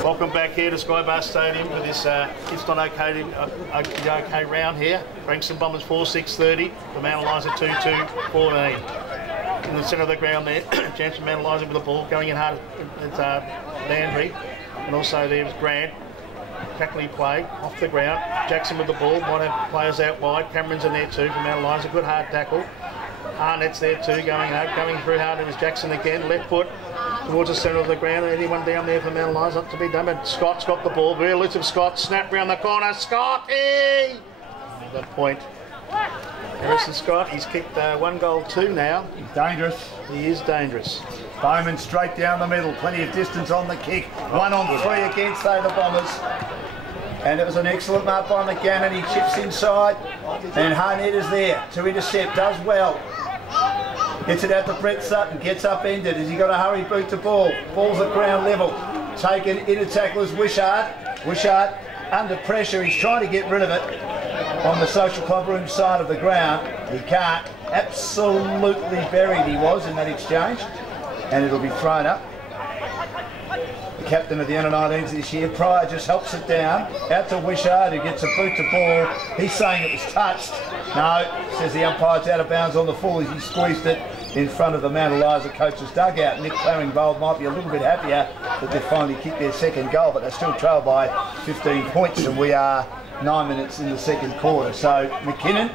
Welcome back here to Skybus Stadium for this It's Not Okay round here. Frankston Bombers 4-6-30, the Mount Eliza 2-2-14. In the centre of the ground there, chance for Mount Eliza with the ball going in hard at Landry, and also there's Grant. Tackling play off the ground. Jackson with the ball, might have players out wide. Cameron's in there too from Mount Eliza, good hard tackle. Arnett's there too, going through hard. It was Jackson again, left foot towards the centre of the ground. Anyone down there for Mount Eliza, not to be done, but Scott's got the ball. Real loose of Scott, snap round the corner. Scotty! The point. Harrison Scott, he's kicked 1 goal 2 now. He's dangerous. He is dangerous. Bowman straight down the middle, plenty of distance on the kick. 1 on 3 against the Bombers. And it was an excellent mark by McGannon. He chips inside, and Harnett is there to intercept, does well. Gets it out to Brett Sutton, gets upended. Has he got a hurry boot to ball? Ball's at ground level. Taken into tacklers Wishart. Wishart under pressure, he's trying to get rid of it on the social club room side of the ground. He can't. Absolutely buried he was in that exchange. And it'll be thrown up. The captain of the under-19s this year, Pryor, just helps it down. Out to Wishart, who gets a boot to ball. He's saying it was touched. No, says the umpire's out of bounds on the full as he squeezed it in front of the Mount Eliza coach's dugout. Nick Claringbold might be a little bit happier that they finally kicked their second goal, but they're still trailed by 15 points, and we are 9 minutes in the second quarter. So McKinnon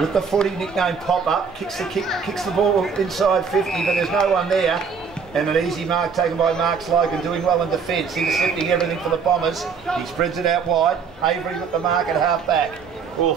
with the footy, nicknamed Pop-Up, kicks the ball inside 50, but there's no one there. And an easy mark taken by Mark Slogan, doing well in defence, intercepting everything for the Bombers. He spreads it out wide. Avery with the mark at half-back. Oh,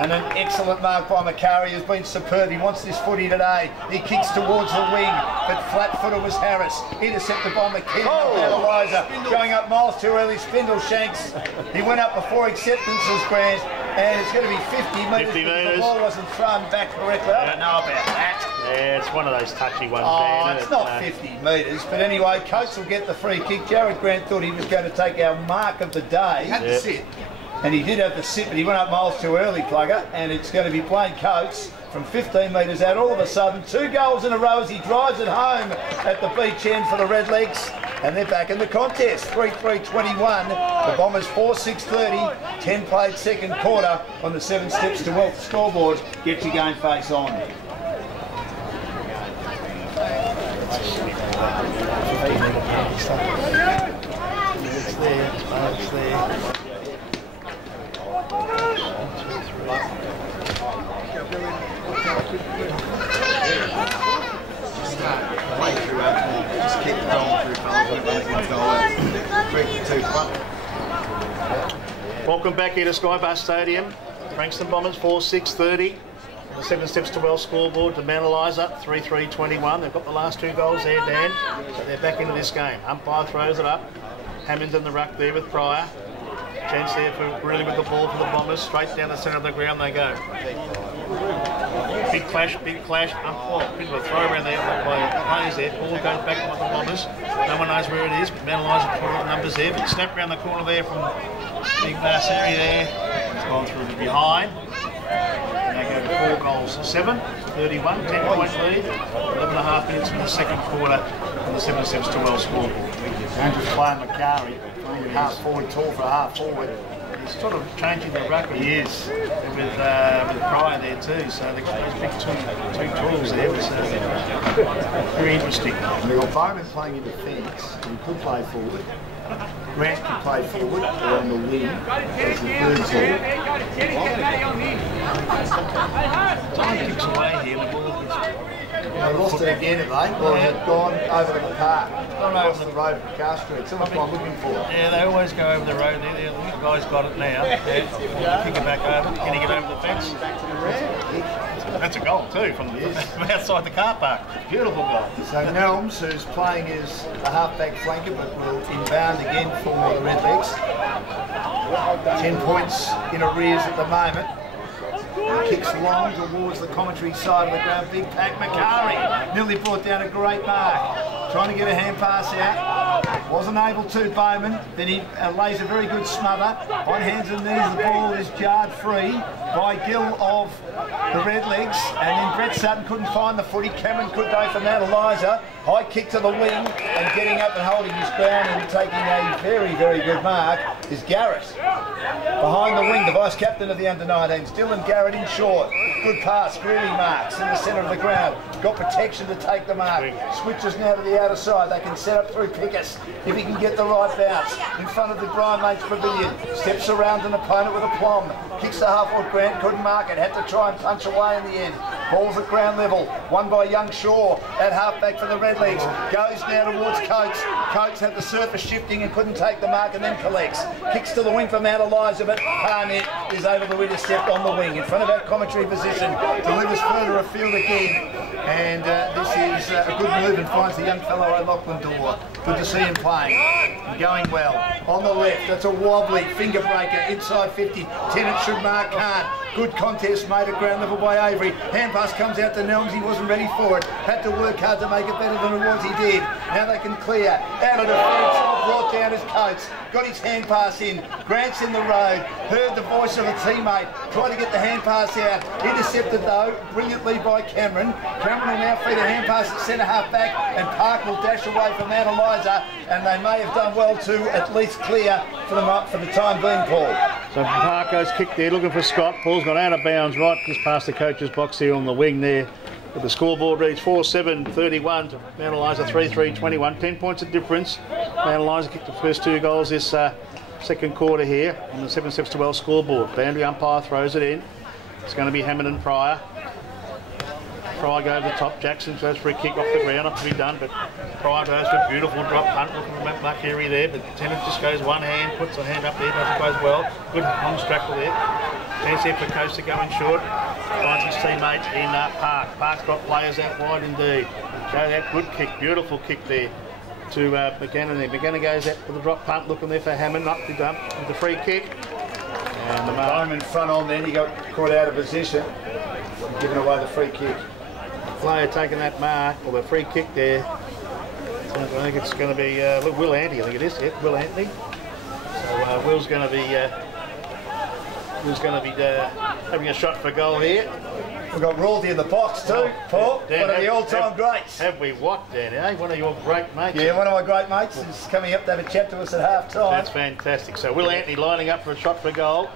and an excellent mark by Macari, who's been superb. He wants this footy today. He kicks towards the wing, but flat-footed was Harris. Intercepted by McKinnon. Eliza going up miles too early. Spindle Shanks. He went up before acceptance was granted, and it's going to be 50 metres. 50 metres. The ball wasn't thrown back correctly. I don't know about that. Yeah, it's one of those touchy ones. Oh, man, it's not 50 metres, but anyway, Coates will get the free kick. Jared Grant thought he was going to take our mark of the day. He had to sit. And he did have the sit, but he went up miles too early, Plugger, and it's going to be Blaine Coates from 15 metres out. All of a sudden, 2 goals in a row as he drives it home at the beach end for the Redlegs, and they're back in the contest. 3-3-21, the Bombers 4-6-30, 10 played second quarter on the 7 steps to Wealth scoreboard. Get your game face on. It's there, it's there. Just keep the goal through. Welcome back here to Skybus Stadium. Frankston Bombers 4-6-30. The 7 steps to well scoreboard to Mount Eliza 3-3-21. They've got the last 2 goals there, Dan. So they're back into this game. Umpire throws it up. Hammond's in the ruck there with Pryor. Chance there for really with the ball for the Bombers. Straight down the centre of the ground they go. Big clash, big clash. Bit of a throw around there by the players there. Ball goes back to the Bombers. No one knows where it is, but Mount Eliza put the numbers there. But snap around the corner there from Big Bass area there. It's gone through to behind. They go to 4 goals, 7, 31, 10-point lead. 11.5 minutes in the second quarter on the 7-7-12 scoreboard. Andrew's playing Macari, half forward tall for a half forward. He's sort of changing the ruck. He is. With Pryor there too, so those big two tools there was very interesting. We've got Bowman playing in defence, who could play forward. Grant can play forward or on the wing as the third tall. Time kicks away here. The ball They lost it again, have they? Or they've gone over the park. Across the road from Car Street. Someone's gone looking for it. Yeah, they always go over the road there. The guy's got it now. Yeah. Kick it back over. Can he get over the fence? That's a goal too from outside the car park. Beautiful goal. So Nelms, who's playing as a half-back flanker, but will inbound again for the Redlegs. 10 points in arrears at the moment. Kicks long towards the commentary side of the ground. Big pack Macari nearly brought down a great mark. Trying to get a hand pass out. Wasn't able to, Bowman. Then he lays a very good smother. On hands and knees, the ball is jarred free by Gill of the Redlegs. And then Brett Sutton couldn't find the footy. Cameron could though for Mount Eliza. High kick to the wing and getting up and holding his ground and taking a very, very good mark is Garrett. Behind the wing, the vice captain of the under-19s, Dylan Garrett in short. Good pass, grooving marks in the centre of the ground. Got protection to take the mark. Switches now to the outer side. They can set up through Pickus if he can get the right bounce. In front of the Brian Mates Pavilion. Steps around an opponent with a plum. Kicks the half-foot Grant, couldn't mark it. Had to try and punch away in the end. Ball's at ground level. Won by Young Shaw at half-back for the Redlegs. Goes now towards Coates. Coates had the surface shifting and couldn't take the mark and then collects. Kicks to the wing for Mount Eliza, but Barnett is able to intercept on the wing. In front of our commentary position. Delivers further afield again. And this is a good move and finds the young fellow O'Loughlin door. Good to see him playing. Going well. On the left, that's a wobbly finger breaker. Inside 50. Tennant should mark, can't. Good contest made at ground level by Avery. Hand pass comes out to Nelms. He wasn't ready for it. Had to work hard to make it better than it was. He did. Now they can clear. Out of defence. Brought down his Coates. Got his hand pass in. Grant's in the road. Heard the voice of a teammate. Tried to get the hand pass out. Intercepted though brilliantly by Cameron. Cameron will now feed a hand pass at centre half back and Park will dash away from Mount Eliza and they may have done well to at least clear for the time being, Paul. So Parko's kicked there looking for Scott. Ball's gone out of bounds right just past the coach's box here on the wing there. But the scoreboard reads 4-7-31 to Mount Eliza 3-3-21. 10 points of difference. Mount Eliza kicked the first 2 goals this second quarter here on the 7-7-12 scoreboard. Boundary umpire throws it in. It's going to be Hammond and Pryor. Pryor go over the top. Jackson goes for a kick off the ground, not to be done, but Pryor goes for a beautiful drop punt. Looking for Matt Buckery there, but Tennant just goes one hand, puts a hand up there, doesn't go well. Good long strackle there. Chance there for Coates to go in short. Finds his teammate in Park. Park's got players out wide indeed. Show that good kick, beautiful kick there to McGannon there. McGannon goes out for the drop punt, looking there for Hammond, not to be done with the free kick. And the Bowman front on then, he got caught out of position, giving away the free kick. Player taking that mark, or the free kick there. So I think it's going to be Will Anthony, I think it is. Yeah, Will Anthony. So Will's going to be having a shot for goal here. We've got Royalty in the box too, Paul. Dan, one of the all-time greats. Have we what, Dan? Eh? One of your great mates. Yeah, one of my great mates is coming up to have a chat to us at half-time. That's fantastic. So Will Anthony lining up for a shot for goal.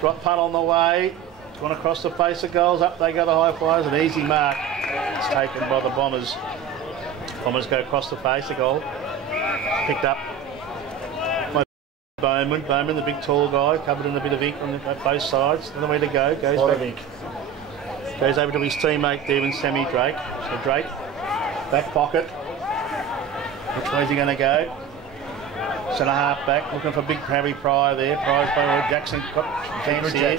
Drop punt on the way. Gone across the face of goals. Up they go, the high flyers. An easy mark. It's taken by the Bombers. Bombers go across the face of goal. Picked up by Bowman. Bowman, the big tall guy, covered in a bit of ink on both sides. Another way to go. Goes back. Goes over to his teammate there and Sammy Drake. So Drake, back pocket. Which way is he going to go? Centre half back, looking for big Harry Pryor there. Pryor's by Jackson got chance here.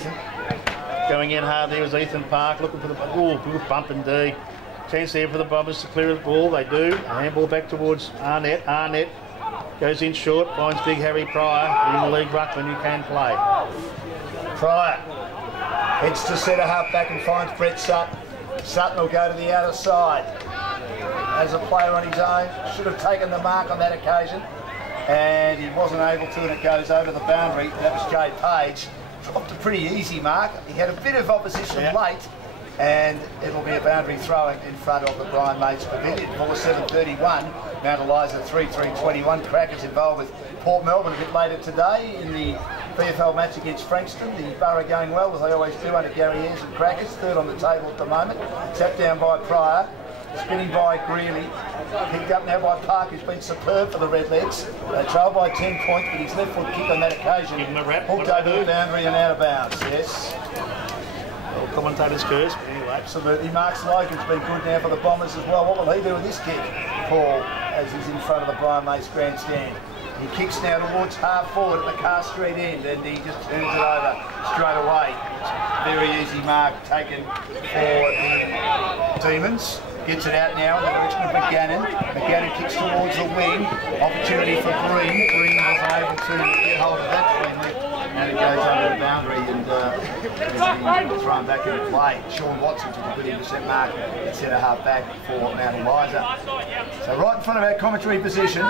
Going in hard there was Ethan Park, looking for the good bump indeed. Chance there for the Bombers to clear the ball. They do. A handball back towards Arnett. Arnett Goes in short, finds Big Harry Pryor in the league ruckman who can play. Pryor heads to centre half back and finds Brett Sutton. Sutton will go to the outer side. As a player on his own, should have taken the mark on that occasion, and he wasn't able to, and it goes over the boundary. That was Jay Page. Dropped a pretty easy mark. He had a bit of opposition late, and it'll be a boundary throw in front of the Brian Mates Pavilion. Ball 7:31, Mount Eliza 3-3-21. Crackers involved with Port Melbourne a bit later today in the Mpnfl match against Frankston. The Borough going well, as they always do under Gary Ayres and Crackers. Third on the table at the moment. Tapped down by Pryor. Spinning by Greeley. Picked up now by Park, who's been superb for the Redlegs. They trail by 10 points, but his left foot kick on that occasion hooked over the boundary and out of bounds. Yes. Well, commentator's curse, but anyway. Absolutely. Mark Slogan's been good now for the Bombers as well. What will he do with this kick, Paul, as he's in front of the Brian Mace grandstand? He kicks now towards half forward at the Car Street end, and he just turns it over straight away. Very easy mark taken for the Demons. Gets it out now in the direction of McGannon. McGannon kicks towards the wing. Opportunity for Green. Green wasn't able to get hold of that cleanly, and it goes under the boundary and thrown back into play. Sean Watson took a good intercept mark at centre half back for Mount Eliza. So right in front of our commentary position,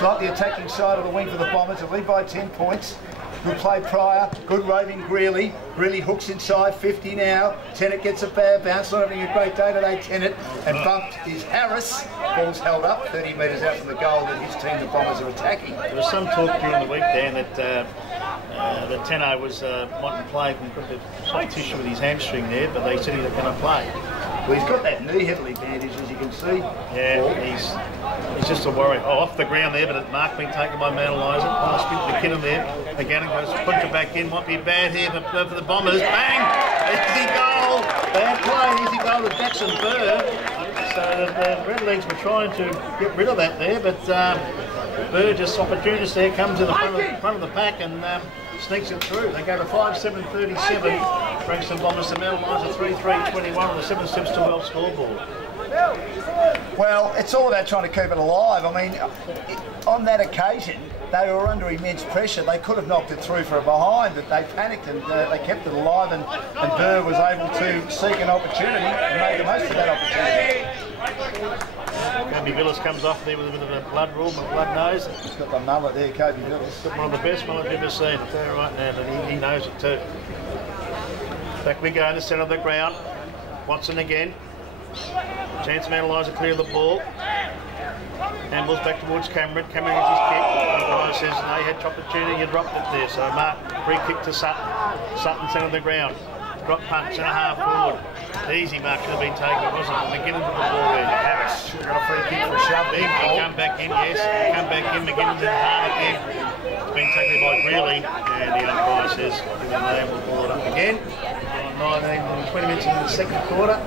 slightly attacking side of the wing for the Bombers. They lead by 10 points. Good play Pryor, good roving Greeley. Greeley hooks inside, 50 now. Tennant gets a bad bounce, not having a great day today, Tennant. And bumped is Harris. Ball's held up, 30 metres out from the goal that his team, the Bombers, are attacking. There was some talk during the week, Dan, that Tenno was wanting to play with some tissue with his hamstring there, but they said he was going to play. Well, he's got that knee heavily bandaged, as you can see. Yeah, he's just a worry. Oh, off the ground there, but a mark being taken by Mount Eliza. Pass to McKinnon there. Again, it goes, puts it back in. Might be bad here, but for the Bombers. Bang! Easy goal! Bad play, easy goal to Jackson Burr. So the Redlegs were trying to get rid of that there, but Burr just opportunist there, comes in the front of the pack and sneaks it through. They go to 5-7-37. Frankston Bombers to Mount Eliza 3-3-21 on the 7 steps to well scoreboard. Well, it's all about trying to keep it alive. I mean, on that occasion, they were under immense pressure. They could have knocked it through for a behind, but they panicked and they kept it alive, and Burr was able to seek an opportunity and make the most of that opportunity. Kobe Villas comes off there with a bit of a blood rule, a blood nose. He's got the mullet there, Kobe Villas. One of the best mullets I've ever seen, I'll tell you right now, but he knows it too. Back we go in the centre of the ground. Watson again. Chance Mount Eliza clear the ball. Handballs back towards Cameron. Cameron gets his kick. The guy says, no, you had opportunity, you dropped it there. So Mark, free kick to Sutton. Sutton centre of the ground. Drop punch and a half forward. Easy mark should have been taken, wasn't it? McGinnon to the ball there. Harris got a free kick for a shove. He come back in, yes. Come back in. McGinnon's in hard again. It's been taken by Greeley, and the umpire says, give him a name, we'll ball it up again. 19-20 minutes into the second quarter.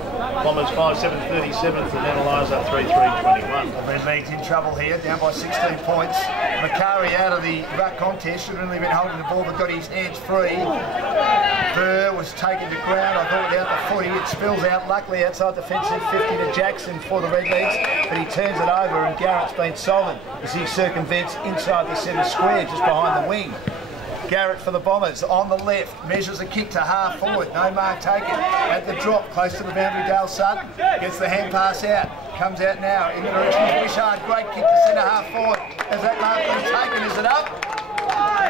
Bombers 5-7-37 for Mount Eliza 3-3-21. Redlegs in trouble here, down by 16 points. Macari out of the ruck contest, should have only been holding the ball but got his hands free. Burr was taken to ground, I thought without the footy. It spills out, luckily outside the fence at 50 to Jackson for the Redlegs, but he turns it over and Garrett's been solid as he circumvents inside the centre square just behind the wing. Garrett for the Bombers on the left, measures a kick to half forward, no mark taken. At the drop, close to the boundary, Dale Sutton gets the hand pass out, comes out now in the direction of Wishart, great kick to centre half forward. Has that mark been taken? Is it up?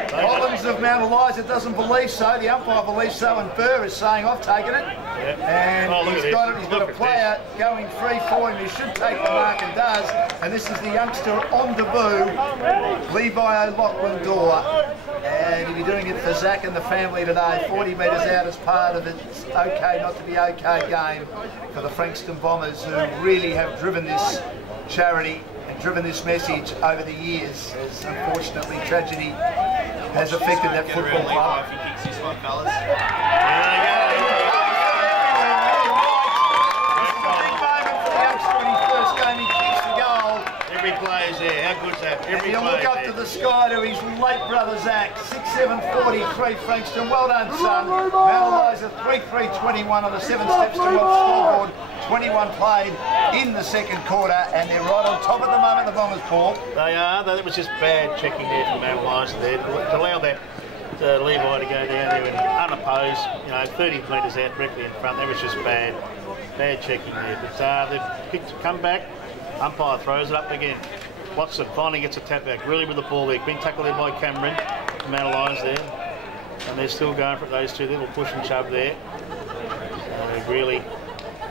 Collins of Mount Eliza doesn't believe so, the umpire believes so, and Burr is saying I've taken it. Yep. And he's got it, he's got a player going free for him, he should take the mark and does, and this is the youngster on debut, Levi O'Loughlin Door. And he'll be doing it for Zach and the family today, 40 metres out as part of it's okay not to be okay game for the Frankston Bombers, who really have driven this charity and driven this message over the years, as unfortunately tragedy has affected that football club. Every player's there, how good's that? Every He'll look up to the sky to his late brother Zach, 6-7-43 Frankston, well done son. Mount Eliza 3-3-21 on the 7 steps to well scoreboard, 21 played in the second quarter, and they're right on top at the moment, the Bombers, Paul. They are. That was just bad checking there from Eliza there to allow that Levi to go down there and unopposed, 30 metres out directly in front. That was just bad checking there. But they've come back. Umpire throws it up again. Watson finally gets a tap back, really with the ball there. Been tackled there by Cameron. Eliza there. And they're still going for those two. Little push and shove there. Really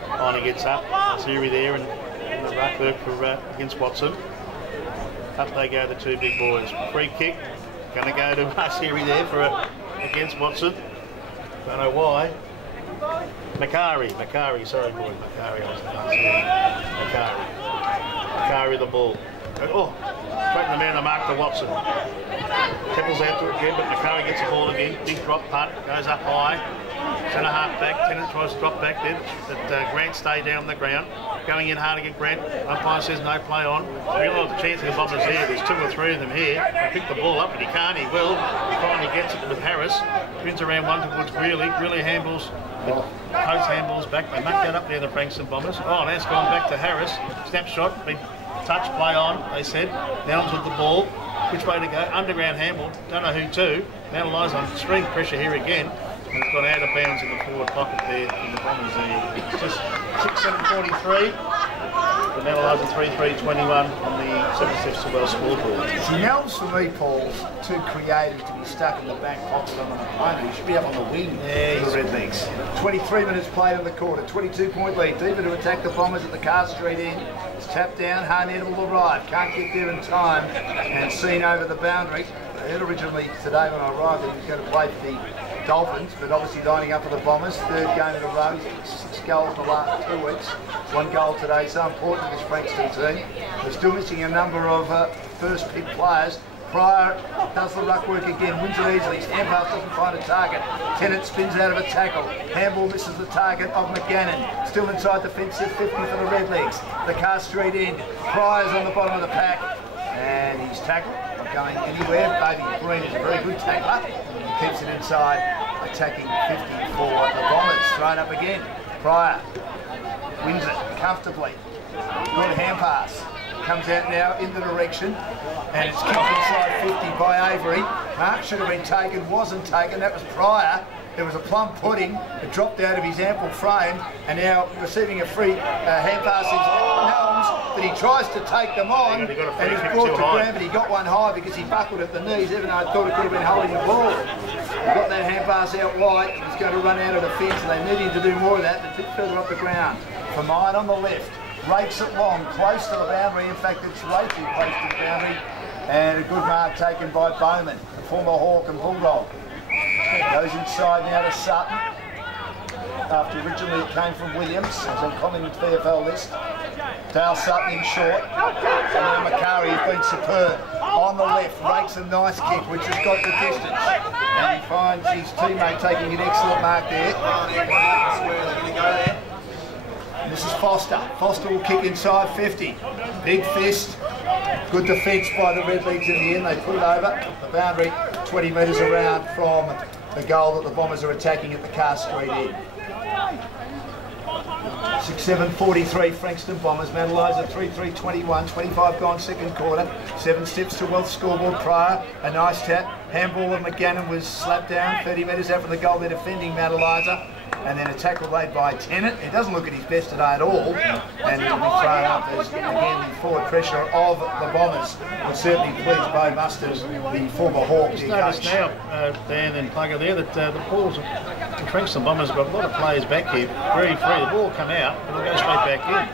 finally gets up. Siri there and the ruck work for, against Watson. Up they go, the two big boys. Free kick. Going to go to Siri there for against Watson. Don't know why. Macari, sorry boy, Macari. Macari the ball. Oh, straight in the man to mark to Watson. Tipples out to it again, but Macari gets the ball again. Big drop punt, goes up high. Centre half back, Tennant tries to drop back then, but Grant stayed down on the ground. Going in hard against Grant. Umpire says no play on. Realise the chance of the Bombers there. There's 2 or 3 of them here. They pick the ball up, but he can't. He will. He finally gets it with Harris. Spins around one towards Greeley. Greeley handballs. Post handballs back. They muck that up there, the Frankston Bombers. Oh, now it's gone back to Harris. Snapshot. Big touch play on, they said. Nell's with the ball. Which way to go? Underground handball. Don't know who to. Now Eliza on extreme pressure here again. And it's gone out of bounds in the forward pocket there in the Bombers there. It's just 6-7-43. The Eliza 3-3-21 on the 7 Well scoreboard. See, Nell's for me, Paul, too creative to be stuck in the back pocket of an opponent. He should be up on the wing for the Redlegs. 23 minutes played in the quarter, 22-point lead. Deeper to attack the Bombers at the Car Street end. It's tapped down, Harnett will arrive. Can't get there in time and seen over the boundary. I heard originally today when I arrived that he was going to play for the Dolphins, but obviously lining up for the Bombers. 3rd game in a row, 6 goals in the last 2 weeks. 1 goal today, so important to this Frankston team. We're still missing a number of first pick players. Pryor does the ruck work again, wins it easily. Stamphouse doesn't find a target. Tennant spins out of a tackle. Handball misses the target of McGannon. Still inside the fence at 50 for the Redlegs. The Car Street end. Pryor's on the bottom of the pack. And he's tackled. Not going anywhere. Baby Green is a very good tackler. He keeps it inside, attacking 50 for the Bombers. Thrown up again. Pryor wins it comfortably. Good hand pass. Comes out now in the direction, and it's kicked inside 50 by Avery. Mark should have been taken, wasn't taken. That was Pryor. There was a plum pudding. It dropped out of his ample frame, and now receiving a free hand pass is Helms, but he tries to take them on, and he's brought to ground, but he got one high because he buckled at the knees, even though I thought it could have been holding the ball. He got that hand pass out wide. He's going to run out of the fence, and they need him to do more of that, but a bit further up the ground. For mine on the left. Rakes it long, close to the boundary. In fact, it's way too close to the boundary. And a good mark taken by Bowman, the former Hawk and Bulldog. Goes inside now to Sutton. After originally it came from Williams. It was on Collingwood's VFL list. Dale Sutton in short. And now Macari has been superb. On the left, rakes a nice kick, which has got the distance. And he finds his teammate taking an excellent mark there. This is Foster. Foster will kick inside 50. Big fist. Good defence by the Redlegs in the end. They put it over the boundary, 20 metres around from the goal that the Bombers are attacking at the Car Street end. 6-7-43 Frankston Bombers. Eliza 3-3-21. 25 gone second quarter. 7 steps to Wealth scoreboard. Pryor, a nice tap. Handball of McGannon was slapped down 30 metres out from the goal. They're defending Eliza. And then a tackle laid by Tennant. He doesn't look at his best today at all. And he'll be thrown up as, again, the forward pressure of the Bombers would certainly please Bo Mustard, the former Hawk coach. Notice now, Dan and Plugger there, that the balls, the Frankston Bombers have got a lot of players back here, very free. The ball will come out, and it'll go straight back in.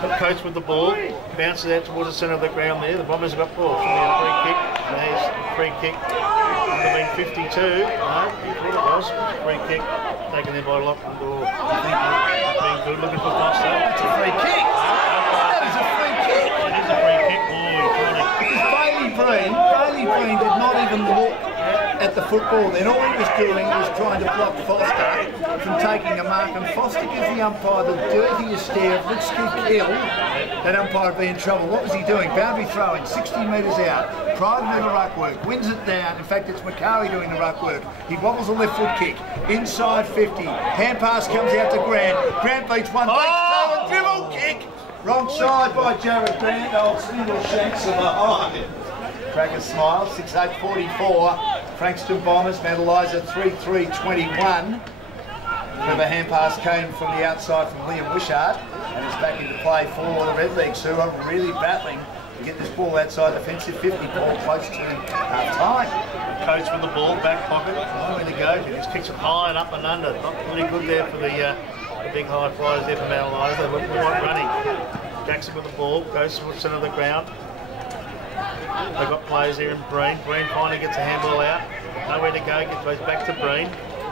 So Coates with the ball, bounces out towards the centre of the ground there. The Bombers have got ball. Free kick. There's a free kick. Would have been 52. No, he thought it was. Free kick. Taken there by Lachlan Gore. Being good, looking for Foster. It's a free kick. That is a free kick. It is a free kick. Bailey Breen did not even look at the football then. All he was doing was trying to block Foster from taking a mark, and Foster gives the umpire the dirtiest stare of let's kill. That umpire would be in trouble. What was he doing? Boundary throwing, 60 metres out. Pride to do the ruck work, wins it down. In fact, it's Macari doing the ruck work. He wobbles a left foot kick, inside 50. Hand pass comes out to Grant. Grant beats one, breaks toe and dribble kick. Wrong side by Jared Grant. Old single shanks are behind. Cracker smile. 6.8.44. Frankston Bombers. Mount Eliza 3.3.21. The hand pass came from the outside from Liam Wishart, and it's back into play for the Redlegs, who are really battling to get this ball outside defensive 50 ball close to half time. Coach with the ball, back pocket, nowhere to go. He just kicks it high and up and under. Not really good there for the big high flyers there for Mount Eliza. They weren't running. Jackson with the ball, goes to the centre of the ground. They've got players here in Breen. Breen finally gets a handball out. Nowhere to go, goes back to Breen.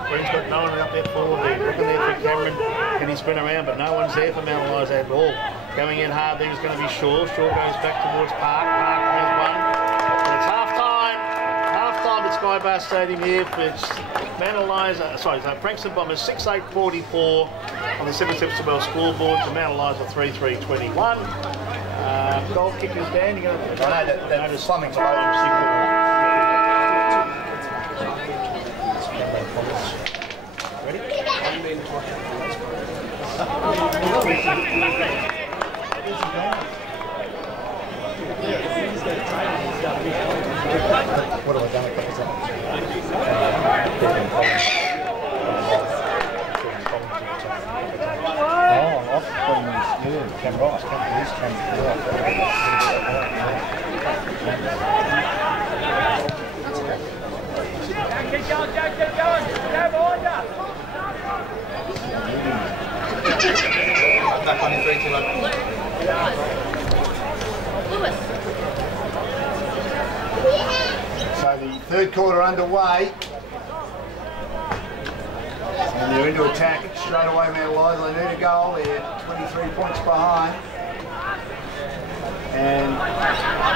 Breen's got no one up there forward there. Looking there for Cameron, can he sprint around? But no one's there for Mount Eliza at all. Going in hard there is going to be Shaw. Shaw goes back towards Park. Park has one. And it's half time. Half time at Skybar Stadium here. It's Mount Eliza, Frankston Bombers 6.8.44 on the 7 steps to well scoreboard to Mount Eliza 3.3.21. Goal kickers, Dan, you're going to... I know that something's Ready? What have I done? Off between these, Cam Ross, Cam Keep going, Jack, keep going. Go behind you. Back on in 3, 2, 1. So the third quarter underway. And they're into attack straight away, Mount Eliza. They need a goal. They're 23 points behind. And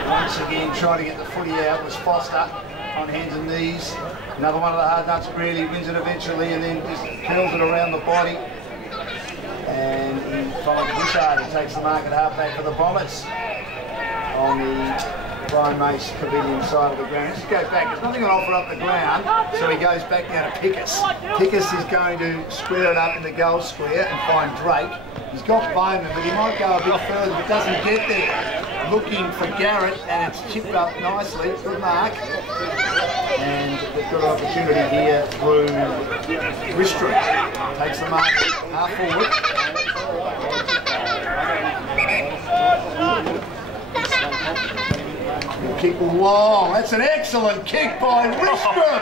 once again, trying to get the footy out was Foster on hands and knees. Another one of the hard nuts, really wins it eventually and then just curls it around the body. And he follows Bouchard, who takes the mark at halfback for the Bombers on the Brian Mace Pavilion side of the ground. Let's go back. There's nothing on offer up the ground, so he goes back down to Pickus. Pickus is going to square it up in the goal square and find Drake. He's got Bowman, but he might go a bit further, but doesn't get there. Looking for Garrett, and it's chipped up nicely. Good mark. And they've got an opportunity here through Ristrom. Takes the mark half forward. Kick long. That's an excellent kick by Ristrom.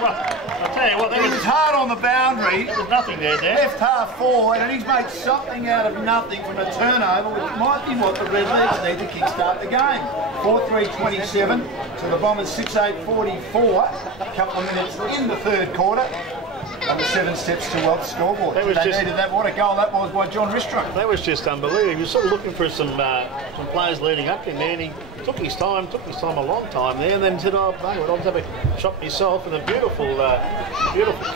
I'll tell you what, He was hard on the boundary. there's nothing there, Dan. Left half forward, and he's made something out of nothing from a turnover, which might be what the Redlegs need to kickstart the game. 4-3-27 to the Bombers 6-8-44. A couple of minutes in the third quarter. On the 7 steps to well scoreboard. They needed that. What a goal that was by John Ristrom. That was just unbelievable. He was sort of looking for some players leading up to him there, and he took his time a long time there, and then said, oh, no, I'll have a shot myself, and a beautiful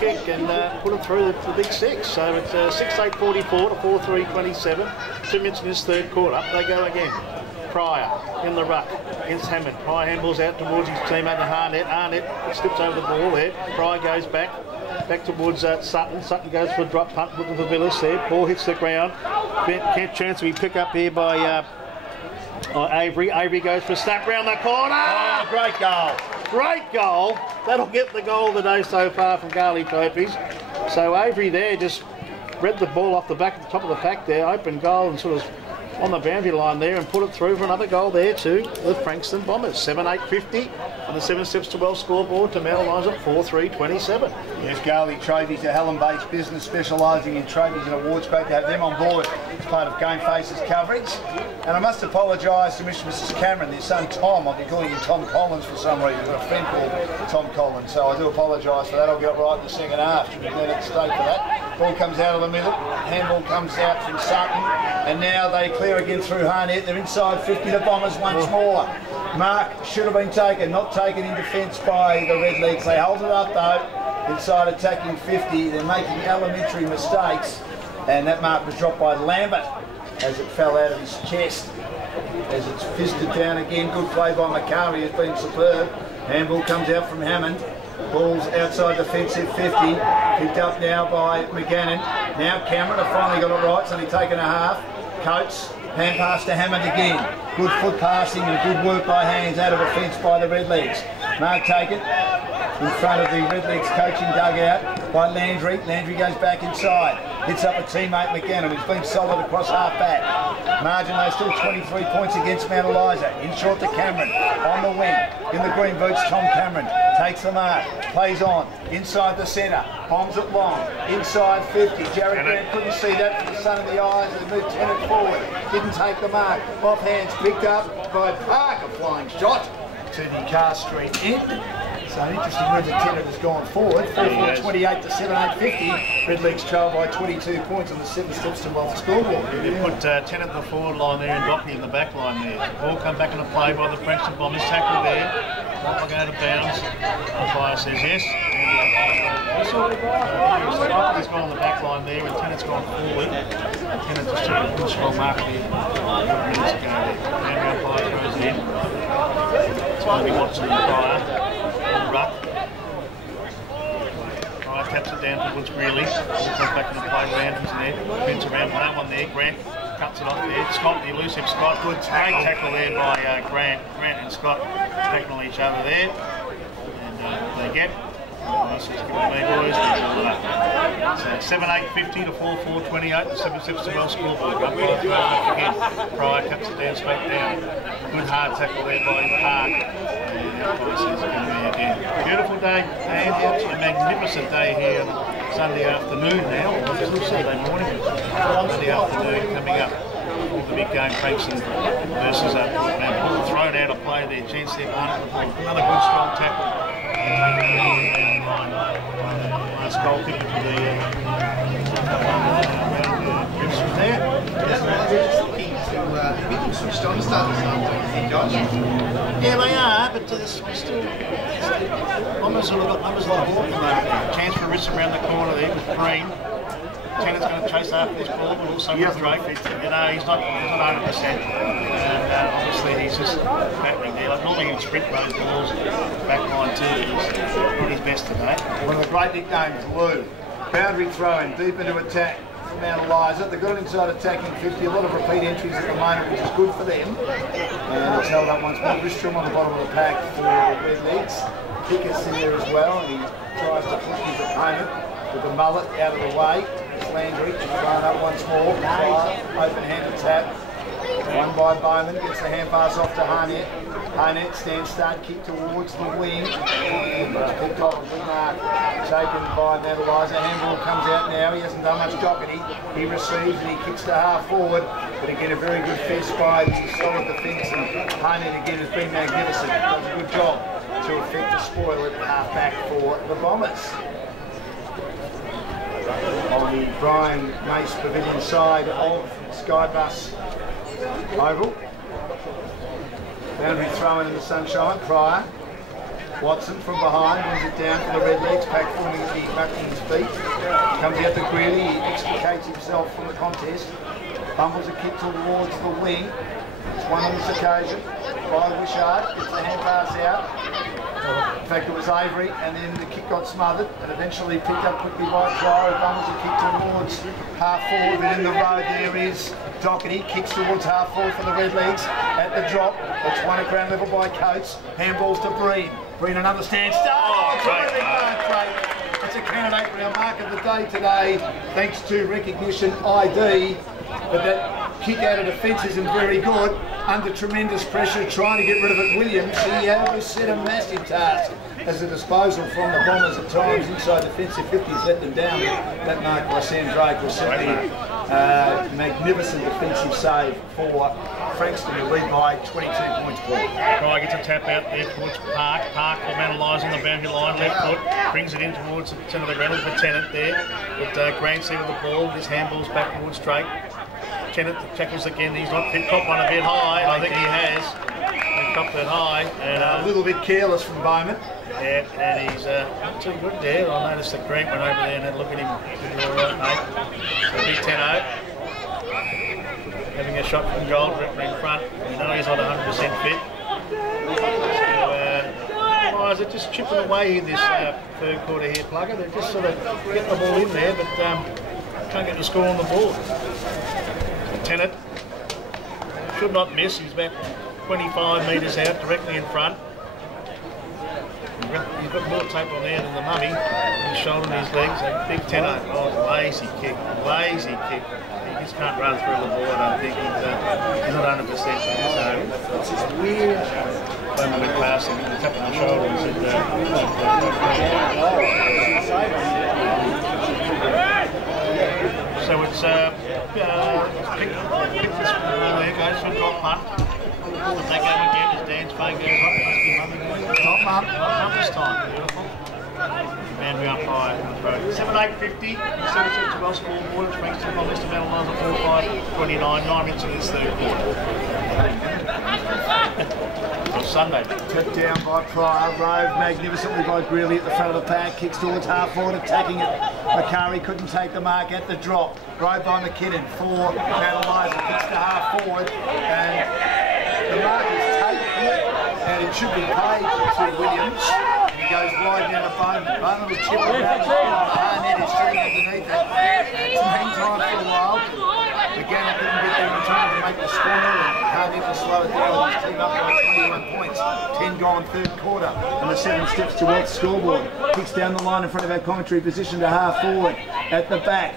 kick, and put it through the big six. So it's 6-8-44 to 4-3-27. 2 minutes in this third quarter. Up they go again. Pryor in the ruck against Hammond. Pryor handballs out towards his teammate Arnett. Arnett slips over the ball there. Pryor goes back towards Sutton. Sutton goes for a drop punt, looking for Villas there. Ball hits the ground. Chance to be picked up here by Avery. Avery goes for a snap round the corner. Oh, great goal. Great goal. That'll get the goal of the day so far from Garley Trophies. So Avery there just read the ball off the back at the top of the pack there. Open goal and sort of on the boundary line there and put it through for another goal there to the Frankston Bombers. 7-8-50 on the 7 steps to well scoreboard to Mount Eliza 4-3-27. Yes, Garley Trophies, a Helen-based business specialising in trophies and awards. Great to have them on board as part of Game Faces coverage. And I must apologise to Mr. and Mrs. Cameron, their son Tom. I'll be calling him Tom Collins for some reason. I've got a friend called Tom Collins, so I do apologise for that. I'll get it right in the second half. Should be glad it's straight for that. Ball comes out of the middle, handball comes out from Sutton, and now they clear again through Harnett. They're inside 50, the Bombers once more. Mark should have been taken, not taken in defence by the Redlegs. They hold it up though, inside attacking 50. They're making elementary mistakes, and that mark was dropped by Lambert as it fell out of his chest. As it's fisted down again, good play by McCarry, has been superb. Handball comes out from Hammond. Ball's outside defensive 50, picked up now by McGannon. Now Cameron have finally got it right, it's only taken a half. Coates, hand pass to Hammond again. Good foot passing and good work by hands out of the fence by the Redlegs. Mark taken in front of the Redlegs coaching dugout by Landry. Landry goes back inside. Hits up a teammate McGannon, who's been solid across half back. Margin though still 23 points against Mount Eliza. In short to Cameron. On the wing. In the green boots, Tom Cameron. Takes the mark. Plays on. Inside the centre. Bombs it long. Inside 50. Jared Grant couldn't see that for the sun in the eyes and moved Tennant forward. Didn't take the mark. Off hands picked up by Park. A flying shot to the Car Street end. So interesting move that Tennant has gone forward. 4-4-28 to 7-8-50. Redlegs trail by 22 points on the 7 steps to Wealth scoreboard. They put Tennant in the forward line there and Dockney in the back line there. Ball come back into play by the Frankston Bombers. Tackle there. Not going out of bounds. Umpire says yes. Dockney's gone on the back line there and Tennant's gone forward. Tennant just took a strong mark there. A couple minutes ago there. And the umpire throws it in. It's going to be Watson and Pryor. Ruck. Pryor taps it down towards Greeley. Comes back into play. Randall's in there. Bends around one there. Grant cuts it off there. Scott, the elusive Scott. Good tackle. Great tackle there by Grant. Grant and Scott tackling each other there. And they get. Nice, it's given me boys. So 7-8-50 to 4-4-28. The 7 steps to well scoreboard. Again. Pryor cuts it down, straight down. Good hard tackle there by Park. Beautiful day, and absolutely magnificent day here on Sunday afternoon now, or still Saturday morning, Sunday afternoon coming up. The big game, Frankston versus thrown out of play there, chance there, another good strong tackle. Last goal kicker to the switched on to start this afternoon, Josh. Yeah, they are, but still, Bombers have got numbers like the moment. Chance for a risk around the corner there with Green. Tennant's going to chase after this ball, but also with Drake. You know, he's not 100%. And obviously he's just battling there. Like normally he'd sprint those balls back line too. He's not his best today. One of the great nicknames, Lou. Boundary throwing, deep into attack. Mount Eliza. They've got it inside attacking 50, a lot of repeat entries at the moment, which is good for them. And it's held up once more. Bristol on the bottom of the pack for the Redlegs. Pickett's in there as well, and he tries to push his opponent with the mullet out of the way. It's Landry, thrown up once more. Open-handed tap. Won by Bowman, gets the hand pass off to Harnett. Harnett stands start, kick towards the wing. Picked off a good mark, taken by Mount Eliza. Handball comes out now, he hasn't done much Dockety. He receives and he kicks to half forward. But again, a very good fist by the solid defence. And Harnett again has been magnificent. Does a good job to effect a spoil at half back for the Bombers. On the Brian Mace Pavilion side of Skybus Oval. Boundary thrown in the sunshine. Pryor. Watson from behind brings it down for the Redlegs. Pack forming at the Buckingham's feet. Comes out to Greeley. He extricates himself from the contest. Bumbles a kick towards the wing. It's one on this occasion by Wishart. Gets the hand pass out. In fact, it was Avery, and then the kick got smothered, and eventually picked up quickly by Pryor. Bumbles a kick towards half forward, but in the road there is Dockety. Kicks towards half forward for the Redlegs at the drop. It's won at ground level by Coates. Handballs to Breen. Breen another stand start. Oh, great. It's a candidate for our mark of the day today, thanks to recognition ID. But that kick out of defence isn't very good. Under tremendous pressure, trying to get rid of it, Williams. He was set a massive task as a disposal from the Bombers at times. Inside defensive 50s let them down. That mark by Sam Drake was certainly a magnificent defensive save for Frankston to lead by 22 points. Pryor gets a tap out there towards Park. Park will analyse on the boundary line, left foot, brings it in towards the centre of the ground for Tennant there. But Grant seat of the ball, his handballs back towards Drake. Tennant tackles again, he's not copped one a bit high, I think he has. He copped it high. And a little bit careless from Bowman. Yeah, and he's not too good there. I noticed that Grant went over there and had a look at him. All right, mate. So big 10-0. Having a shot from goal directly in front. We know he's not 100% fit. So, is it just chipping away in this third quarter here, Plugger? They're just sort of getting the ball in there, but can't get the score on the board. Tennant should not miss. He's about 25 metres out, directly in front. He's got more tape on there than the mummy. His shoulder and his legs. A big tenor. Oh, lazy kick. Lazy kick. He just can't run through the ball, I don't think. He's not 100%. So it's just weird. Bowman went past him and tapped on the shoulder and said, so it's pick this ball there, goes for a drop punt. If they go again, as Dan's phone goes up, it must be mum again. Not mum this time. Beautiful. Man, we up high on the road. 7-8-50, 7-6 well scoreboard. It's Frankston on Mr. Eliza 4-5-29, 9 minutes of this third quarter. On Sunday. Tipped down by Pryor, rode magnificently by Greeley at the front of the pack, kicks towards half forward, attacking it. Macari couldn't take the mark at the drop. Rode by McKinnon for Eliza, kicks to half forward, and the mark is taken, and it should be paid to Williams. He goes wide down to Bowman. Bowman was chipping around the high net, he's sitting underneath it. It's hang time for a while. Again, I couldn't get there in time to make the score, and hardly to slow it down. His team up by 21 points. 10 gone third quarter, and the 7 steps towards the scoreboard. Kicks down the line in front of our commentary position to half forward. At the back,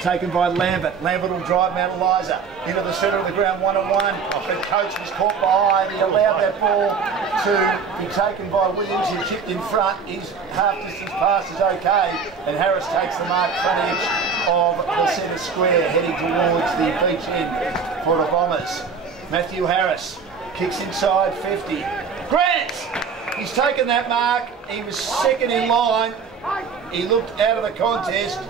taken by Lambert. Lambert will drive Mount Eliza into the centre of the ground, 1-on-1. But coach was caught behind. He allowed that ball to be taken by Williams. He chipped in front. His half-distance pass is okay, and Harris takes the mark front edge of the centre square, heading towards the beach end for the Bombers. Matthew Harris kicks inside 50. Grant! He's taken that mark. He was second in line. He looked out of the contest,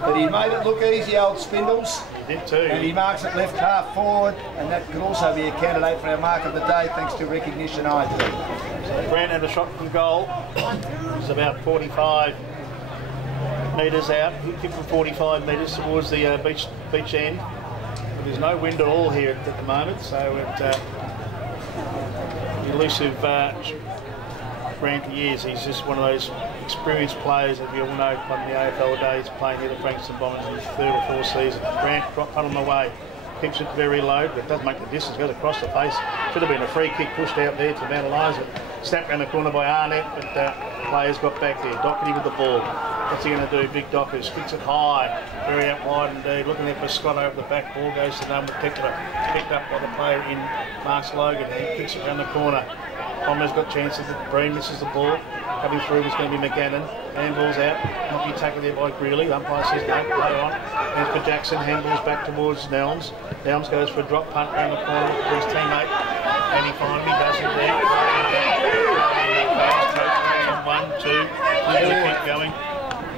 but he made it look easy, old Spindles. He did too. And he marks it left half forward, and that could also be a candidate for our mark of the day, thanks to recognition, I think. So Grant had a shot from goal. He's about 45 metres out. He kicked from 45 metres towards the beach end. But there's no wind at all here at the moment, so elusive Grant he is. He's just one of those experienced players that we all know from the AFL days, playing here at the Frankston Bombers in his 3rd or 4th season. Grant drop punt on the way, keeps it very low, but it does make the distance, goes across the face. Should have been a free kick pushed out there to Mount Eliza. Snapped around the corner by Arnett, but players got back there. Doherty with the ball. What's he going to do? Big Dockers kicks it high, very out wide indeed. Looking there for Scott over the back. Ball goes to number picked up by the player in Marks Logan. He kicks it around the corner. Bombers got chances. Breen misses the ball. Coming through is going to be McGannon. Handball's out. Not be tackled there by Greeley. The umpire says no, play on. And for Jackson. Handball's back towards Nelms. Nelms goes for a drop punt around the corner for his teammate. And he finally does it there. 1, 2. Keep going.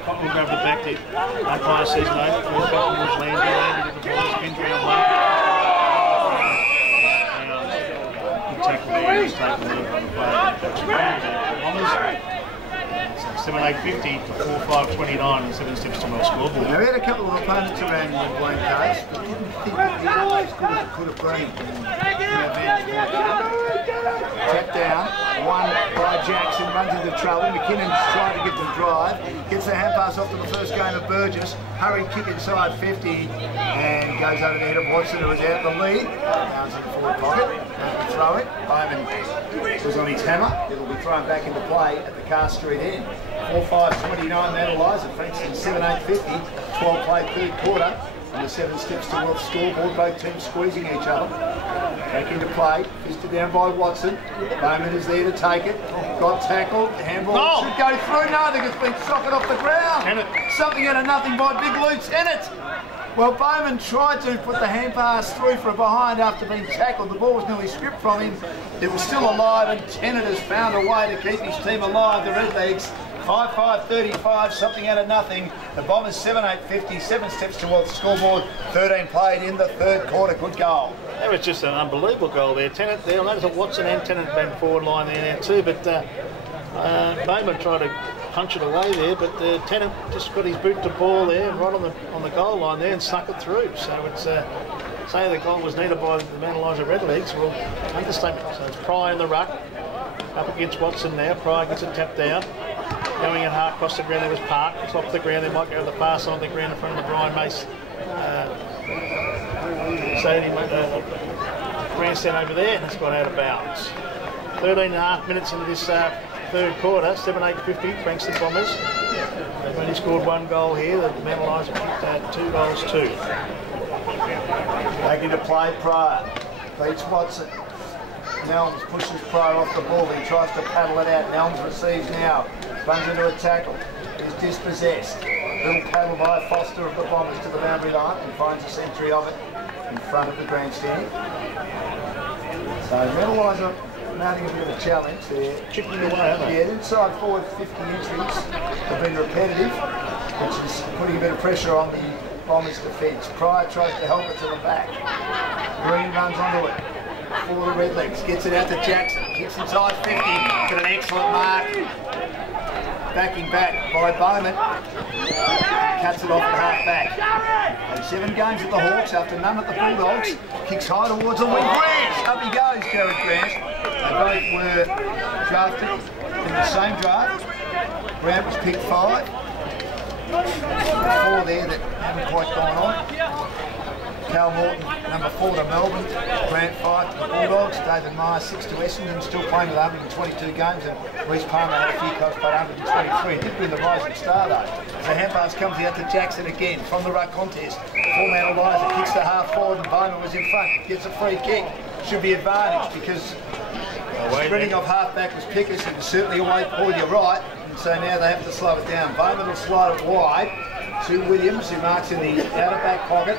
Cotton will grab the back there. Umpire says no. Ball back towards Landy. Landy with the ball. Spins around one. Tackle there, he's taken the look on the play. 7-8-50 to 4-5-29 and 7 steps to well scoreboard. Now we had a couple of opponents around the Wayne case, but didn't think it was as good as it could have been. Tap down, one by Jackson, runs into trouble. McKinnon's trying to get the drive, gets the hand pass off to the first game of Burgess. Hurry kick inside 50 and goes over the head of Watson, who was out the lead. Bounds in the forward pocket, throw it. Bowman was on his hammer. It'll be thrown back into play at the Car Street end. 4-5-29, Mount Eliza, Frankston 7-8-50, 12 played third quarter, and the 7 steps towards the scoreboard, both teams squeezing each other. Back into play, fisted down by Watson. Bowman is there to take it. Got tackled, handball should go through. No, I think it's been socket off the ground. Tennant. Something out of nothing by Big Lou Tennant. Well, Bowman tried to put the hand pass through for a behind after being tackled. The ball was nearly stripped from him. It was still alive, and Tennant has found a way to keep his team alive, the Redlegs. 5-5-35, something out of nothing. The Bombers 7-8-50, 7 steps towards the scoreboard. 13 played in the third quarter. Good goal. That was just an unbelievable goal there. Tennant there. I noticed that Watson and Tennant been forward line there now too, but Bowman tried to punch it away there, but Tennant just got his boot to ball there, right on the goal line there, and snuck it through. So it's say the goal was needed by the Mount Eliza Redlegs. Well, understatement. So it's Pryor in the ruck, up against Watson now. Pryor gets it tapped down. Going in hard across the ground, there was Park. It's off the ground, they might go to the far side of the ground in front of the Brian Mace. Frankston over there, and it's gone out of bounds. 13.5 minutes into this third quarter, 7-8-50, Frankston Bombers. They've only scored 1 goal here. The Mount Eliza kicked 2 goals too. Back into play, Pryor. Beats Watson. Nelms pushes Pryor off the ball, but he tries to paddle it out. Nelms receives now. Runs into a tackle. Is dispossessed. Little paddle by Foster of the Bombers to the boundary line and finds a century of it in front of the grandstand. So Mount Eliza mounting a bit of a challenge there. Chipping away, haven't they? Yeah, inside forward 50 entries have been repetitive, which is putting a bit of pressure on the Bombers' defence. Pryor tries to help it to the back. Green runs onto it for the Redlegs. Gets it out to Jackson. Kicks inside 50. Got an excellent mark. Backing back by Bowman. Cuts it off at half back. And 7 games at the Hawks after none at the Bulldogs. Kicks high towards the wing. Grant! Up he goes, Jared Grant. They both were drafted in the same draft. Grant was picked 5. 4 there that haven't quite gone on. Cal Morton, number 4 to Melbourne. Grant 5 to the Bulldogs. David Meyer 6 to Essendon, still playing with 122 games. And Reece Palmer had a few costs, but 123. He did win the Rising Star though. So Hampars comes out to Jackson again from the ruck contest. For Mount Eliza, kicks the half forward and Bowman was in front. Gets a free kick. Should be advantage because spreading off half back was Pickers. It was certainly away Paul, you're right. And so now they have to slow it down. Bowman will slide it wide to Williams, who marks in the outer back pocket.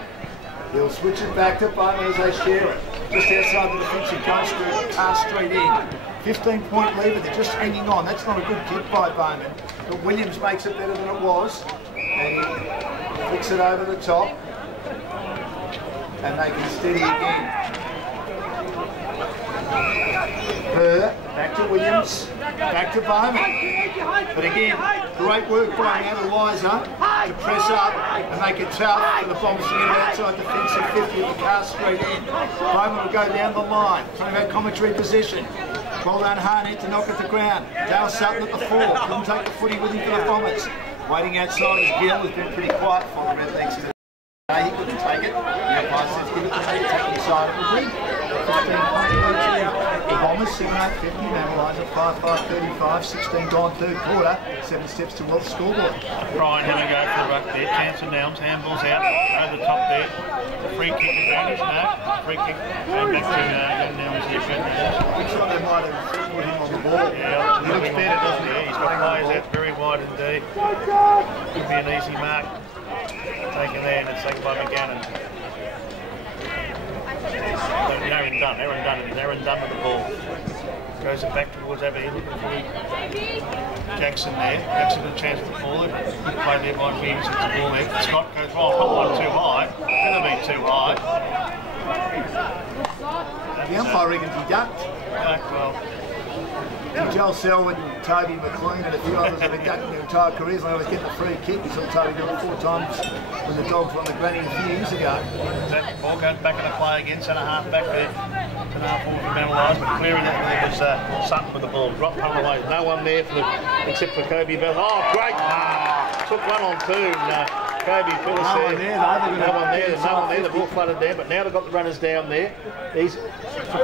He'll switch it back to Bowman as they share it. Just outside the defensive gun street, car straight in. 15-point lead, but they're just hanging on. That's not a good kick by Bowman. But Williams makes it better than it was. And he flicks it over the top. And they can steady again. Burr, back to Williams, back to Bowman. But again, great work by Mount Eliza to press up and make it tough for the Bombers to get outside defensive 50 of the car straight in. Bowman will go down the line, trying to have commentary position. Well done Harnett to knock at the ground. Dale Sutton at the 4, couldn't take the footy with him for the Bombers. Waiting outside is Gill, who's been pretty quiet for the Redlegs today. He couldn't take it. The umpire says give it to me, taking side it with me. 15 the Bombers, 7-8-50, Mount Eliza 5-5-35, 16 gone third quarter, 7 steps towards the scoreboard. Ryan having a go for the ruck there, chance of Nelms, handballs out, over the top there. Free kick advantage, no. Free kick going back to Nelms here. Looks like they might have put him on the ball. Yeah, he looks better, doesn't he? Yeah, he's got players out very wide indeed. Could be an easy mark. Taken there and it's taken by McGannon. Aaron Dunn with the ball. Goes it back towards over here looking for Jackson there. Jackson with a chance to fall. Good play there by Williams with the ball there. Scott goes, oh, top one too high. Could have been too high. The umpire reckons he ducked. Well, Joel Selwood and Toby McLean and a few others have been ducking their entire careers. They always get the free kick. We saw Toby do it 4 times when the Dogs won the granny a few years ago. that ball goes back in the play again, centre half back there. Centre half forward for Mount Eliza, but clearing that there was Sutton with the ball. Dropped one away. No one there for except for Kobe Bell. Oh, great! Took 1 on 2. And, Kobe Phillips No one there, though. No one there. There's no one there. The ball flooded down, but now they've got the runners down there. He's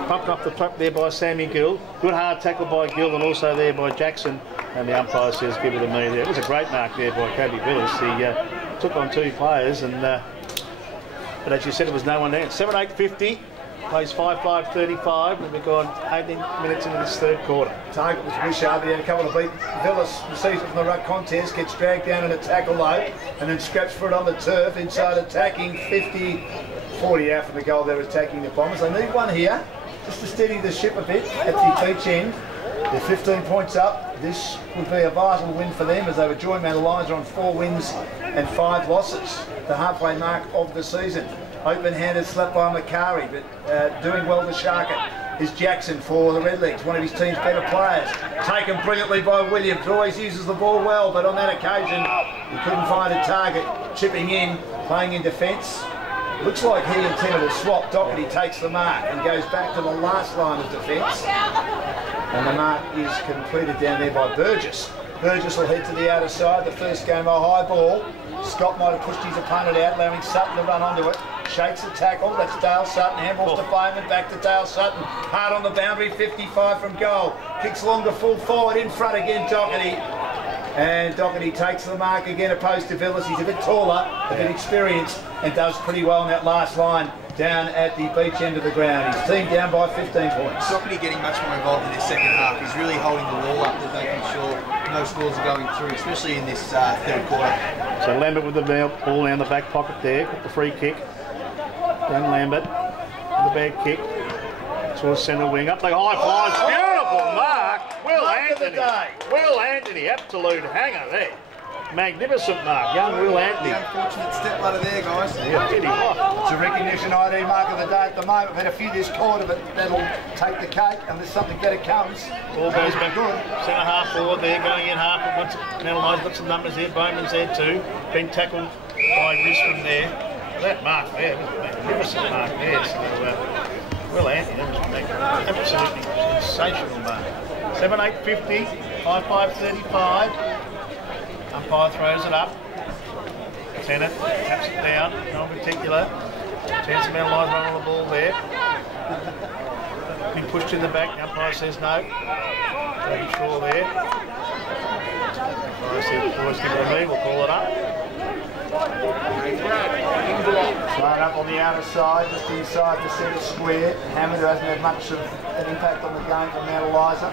pumped up the top there by Sammy Gill. Good hard tackle by Gill and also there by Jackson. And the umpire says, give it to me there. It was a great mark there by Kobe Billis. He took on 2 players, and but as you said, there was no one there. 7-8-50. Plays 5-5-35, and we've gone 18 minutes into this third quarter. Target was Wishart, he had a couple of beat. Villas receives it from the ruck contest, gets dragged down in a tackle low, and then scraps for it on the turf, inside attacking 50-40 out for the goal there, attacking the Bombers. They need one here, just to steady the ship a bit at the beach end. They're 15 points up. This would be a vital win for them as they would join Mount Eliza on 4 wins and 5 losses, the halfway mark of the season. Open-handed slap by Macari, but doing well to shark it is Jackson for the Redlegs, one of his team's better players. Taken brilliantly by Williams, always uses the ball well, but on that occasion he couldn't find a target. Chipping in, playing in defence. Looks like he intended a swap. Doherty takes the mark and goes back to the last line of defence. And the mark is completed down there by Burgess. Burgess will head to the outer side. The first game, a high ball. Scott might have pushed his opponent out, allowing Sutton to run onto it. shakes the tackle. That's Dale Sutton. Handballs to Bowman. Back to Dale Sutton. Hard on the boundary. 55 from goal. Kicks longer full forward. In front again, Doherty. And Doherty takes the mark again, opposed to Villas. He's a bit taller, a bit experienced, and does pretty well in that last line down at the beach end of the ground. His team down by 15 points. Doherty getting much more involved in this second half. He's really holding the wall up and making sure no scores are going through, especially in this third quarter. So Lambert with the ball down the back pocket there, got the free kick. Young Lambert with the bad kick. Towards centre wing, up the high flies. Beautiful mark. Will Anthony, absolute hanger there. Magnificent mark, young Will Anthony. The unfortunate step ladder there, guys. Yeah, did he? It's a recognition ID mark of the day at the moment. We've had a few this quarter, but that'll take the cake unless something better comes. Ball goes back good. Centre half forward there, going in half. Now Eliza got some numbers there. Bowman's there too. Been tackled by Gris from there. That mark there was a magnificent mark there. So, Will Anthony, absolutely sensational mark. 7-8-50, 5-5-35. Umpire throws it up. Tennant taps it down, no particular. Chance of Eliza on the ball there. Been pushed in the back, the umpire says no. Pretty sure there. Umpire says, boys give it a me, we'll call it up. Line up on the outer side, just inside the centre square. Hammond, who hasn't had much of an impact on the game from Mount Eliza.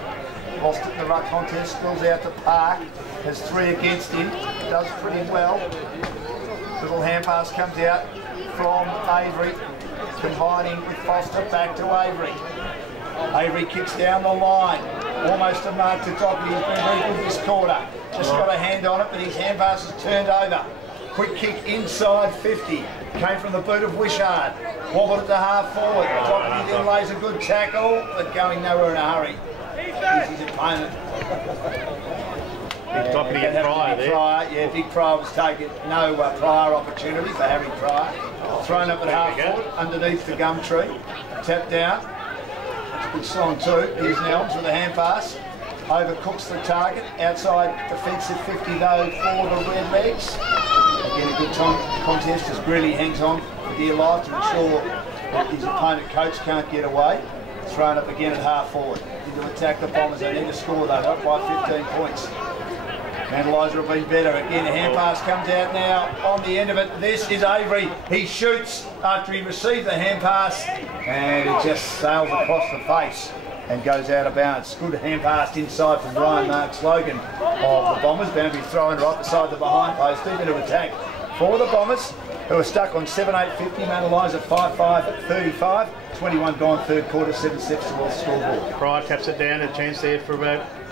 Lost it in the ruck contest, spills out to Park. Has 3 against him, does pretty well. Little hand pass comes out from Avery, combining with Foster back to Avery. Avery kicks down the line, almost a mark to Doherty. He's been very good this quarter. Just got a hand on it, but his hand pass is turned over. Quick kick inside 50. Came from the boot of Wishart. Wobbled it to half forward. Doherty then lays a good tackle, but going nowhere in a hurry. He's his opponent. Big Doherty and Pryor there. Yeah, Big Pryor was taken. No prior opportunity for Harry Pryor. Thrown up at half forward, underneath the gum tree. Tapped down. It's a good song too. Here's Nelms with a hand pass. Overcooks the target. Outside defensive 50 though for the Redlegs. Again, a good contest as Greeley hangs on for dear life to ensure that his opponent Coach can't get away. Thrown up again at half forward. To attack the Bombers. They need to score though, up by 15 points. And Eliza will be better. Again, a hand pass comes out now on the end of it. This is Avery. He shoots after he received the hand pass and it just sails across the face and goes out of bounds. Good hand pass inside from Ryan Marks Logan of the Bombers. Boundary thrown right beside the behind post. Deep into attack for the Bombers, who are stuck on 7-8-50. Mount Eliza 5-5-35. 21 gone third quarter, 7 steps towards the scoreboard. Pryor taps it down, a chance there for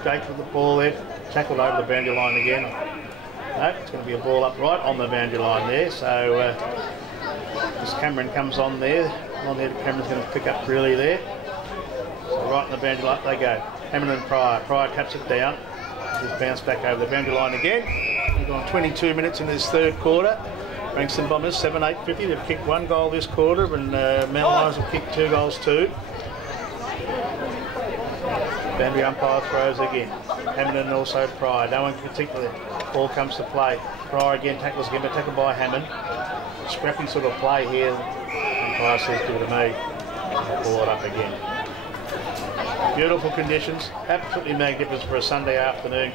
Jake with the ball there. Tackled over the boundary line again. No, it's going to be a ball up right on the boundary line there. So as Cameron comes on there, Cameron's going to pick up really there. So right on the boundary line they go. Cameron and Pryor. Pryor taps it down. Just bounce back over the boundary line again. We've gone 22 minutes in this third quarter. Frankston Bombers 7-8-50. They've kicked 1 goal this quarter, and Mount Eliza will kick 2 goals too. Boundary umpire throws again. Hammond and also Pryor. No one in particular. Ball comes to play. Pryor again tackles again, but tackled by Hammond. Scrappy sort of play here. Umpire says give it to me. Ball it up again. Beautiful conditions. Absolutely magnificent for a Sunday afternoon.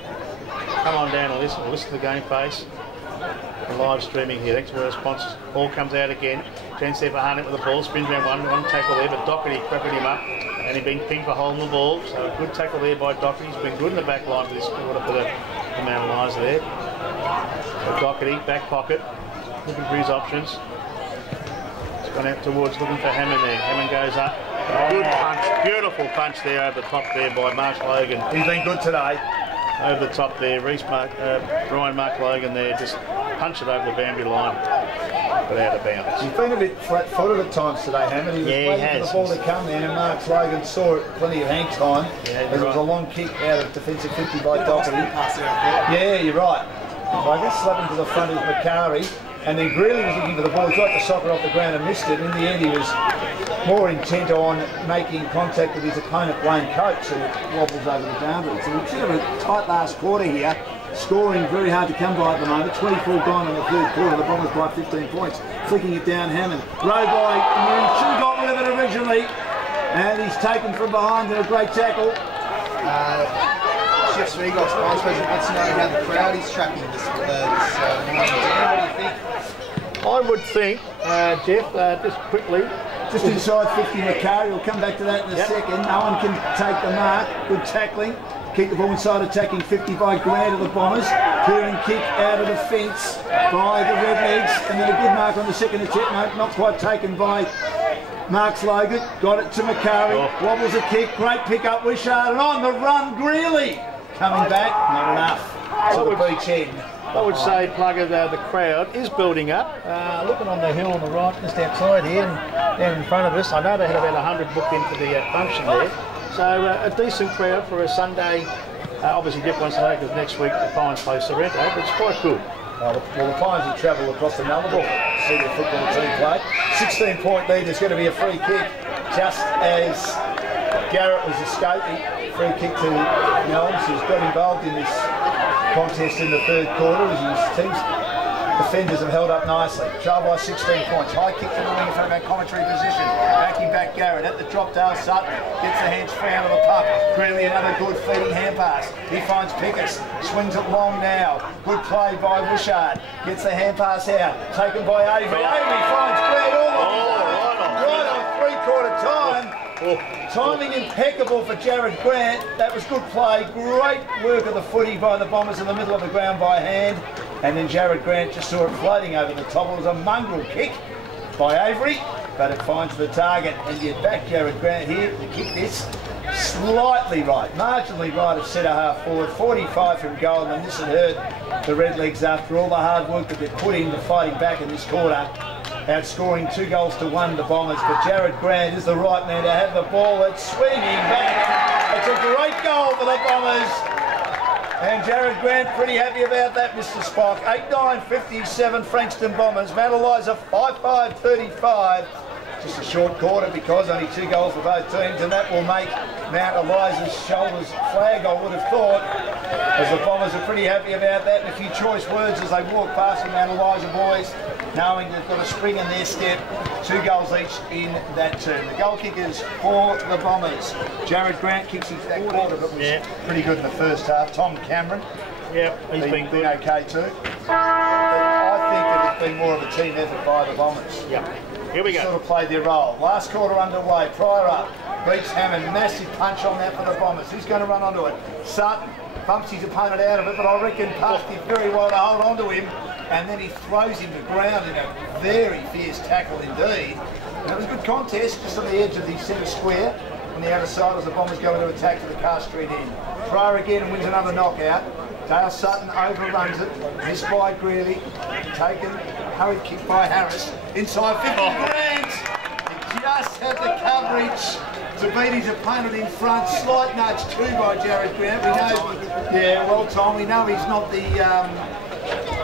Come on down and listen to the game face. Live streaming here. Thanks for our sponsors. Ball comes out again. Chance there for Harnett with the ball. Spins around one tackle there, but Doherty cracking him up. And he's been pinged for holding the ball. So a good tackle there by Doherty. He's been good in the back line for this quarter for the Mount Eliza there. So Doherty, back pocket, looking for his options. It's gone out towards looking for Hammond there. Hammond goes up. Good punch. Beautiful punch there over the top there by Mark Logan. He's been good today. Over the top there, Ryan Mark Logan there, just punch it over the boundary line, but out of bounds. He's been a bit flat-footed at times today, Hammond. He was waiting for the ball to come in, and Mark Logan saw it plenty of hang time. Yeah, there was a long kick out of defensive 50 by Doherty. Yeah, you're right. If I guess slap him to the front is Macari. And then Greeley was looking for the ball. He tried to sock it off the ground and missed it. In the end, he was more intent on making contact with his opponent, Wayne Coates, who wobbles over the boundary. So we've sort of a tight last quarter here. Scoring very hard to come by at the moment. 24 gone in the third quarter. The Bombers by 15 points. Flicking it down, Hammond. Row by Moon. Should have got rid of it originally. And he's taken from behind in a great tackle. Jeff Sweegott's vice president wants to know how the crowd is tracking this morning. What do you think? I would think, Jeff, just quickly. Just inside 50, Macari. We'll come back to that in a second. No one can take the mark. Good tackling. Keep the ball inside, attacking 50 by Grant of the Bombers. Clearing kick out of the fence by the Redlegs. And then a good mark on the second attempt. No, not quite taken by Marks Logan. Got it to Macari. Wobbles a kick. Great pick up Wishart. And on the run, Greeley. Coming back, not enough. To the beach end. I would say, Plugger, the crowd is building up. Looking on the hill on the right, just outside here, and down in front of us. I know they had about 100 booked in for the function there. So a decent crowd for a Sunday. Obviously different ones today because next week the Pines play Sorrento, but it's quite good. Well, the Pines will travel across the Nullarbor to see their football team play. 16-point lead. There's going to be a free kick just as Garrett was escaping. Free kick to Nelms, who's got involved in this contest in the third quarter as his team's defenders have held up nicely. Trail by 16 points. High kick to the wing in front of our commentary position. Backing back Garrett at the drop tail. Sutton gets the hands free out of the puck. Greeley another good feeding hand pass. He finds Pickers. Swings it long now. Good play by Wishart. Gets the hand pass out. Taken by Avery. Avery finds Grant right on three-quarter time. Timing impeccable for Jared Grant. That was good play. Great work of the footy by the Bombers in the middle of the ground by hand. And then Jared Grant just saw it floating over the top. It was a mongrel kick by Avery, but it finds the target. And you back Jared Grant here to kick this slightly right, marginally right of centre half forward. 45 from goal, and this had hurt the Redlegs after all the hard work that they've put into fighting back in this quarter. Outscoring 2-1 the Bombers, but Jared Grant is the right man to have the ball. It's swinging back. It's a great goal for the Bombers. And Jared Grant pretty happy about that, Mr. Spock. 8-9-57 Frankston Bombers. Mount Eliza 5-5-35. Just a short quarter because only 2 goals for both teams, and that will make Mount Eliza's shoulders flag, I would have thought, as the Bombers are pretty happy about that. And a few choice words as they walk past the Mount Eliza boys, knowing they've got a spring in their step. 2 goals each in that term. The goal kickers for the Bombers. Jared Grant kicks his that quarter, but was pretty good in the first half. Tom Cameron, he's been good. Okay too. But I think that it's been more of a team effort by the Bombers. Here we go. Sort of played their role. Last quarter underway. Pryor up. Beats Hammond. Massive punch on that for the Bombers. Who's going to run onto it? Sutton bumps his opponent out of it, but I reckon Park did very well to hold on to him. And then he throws him to ground in a very fierce tackle indeed. And it was a good contest just on the edge of the centre square on the outer side as the Bombers go into attack to the Car Street end. Pryor again wins another knockout. Dale Sutton overruns it. Missed by Greeley. Taken. Hurried kick by Harris. Inside 50 Grant. He just had the coverage to beat his opponent in front. Slight nudge too by Jared Grant. We know, well Tom, we know he's not the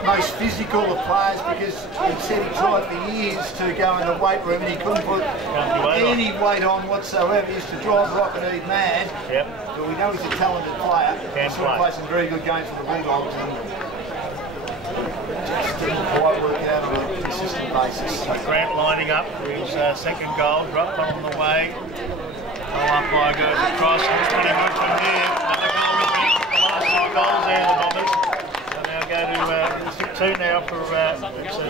most physical of players because he said he tried for years to go in the weight room and he couldn't put any weight on whatsoever. He used to drive rock and eat mad. But we know he's a talented player. He's played some very good games for the Bulldogs. Just didn't quite work out on a consistent basis. Grant lining up for his second goal, drop on the way. Umpire goes across, and it's pretty good from here. Another goal with the last 2 goals there, the Bombers. So now go to 2 now for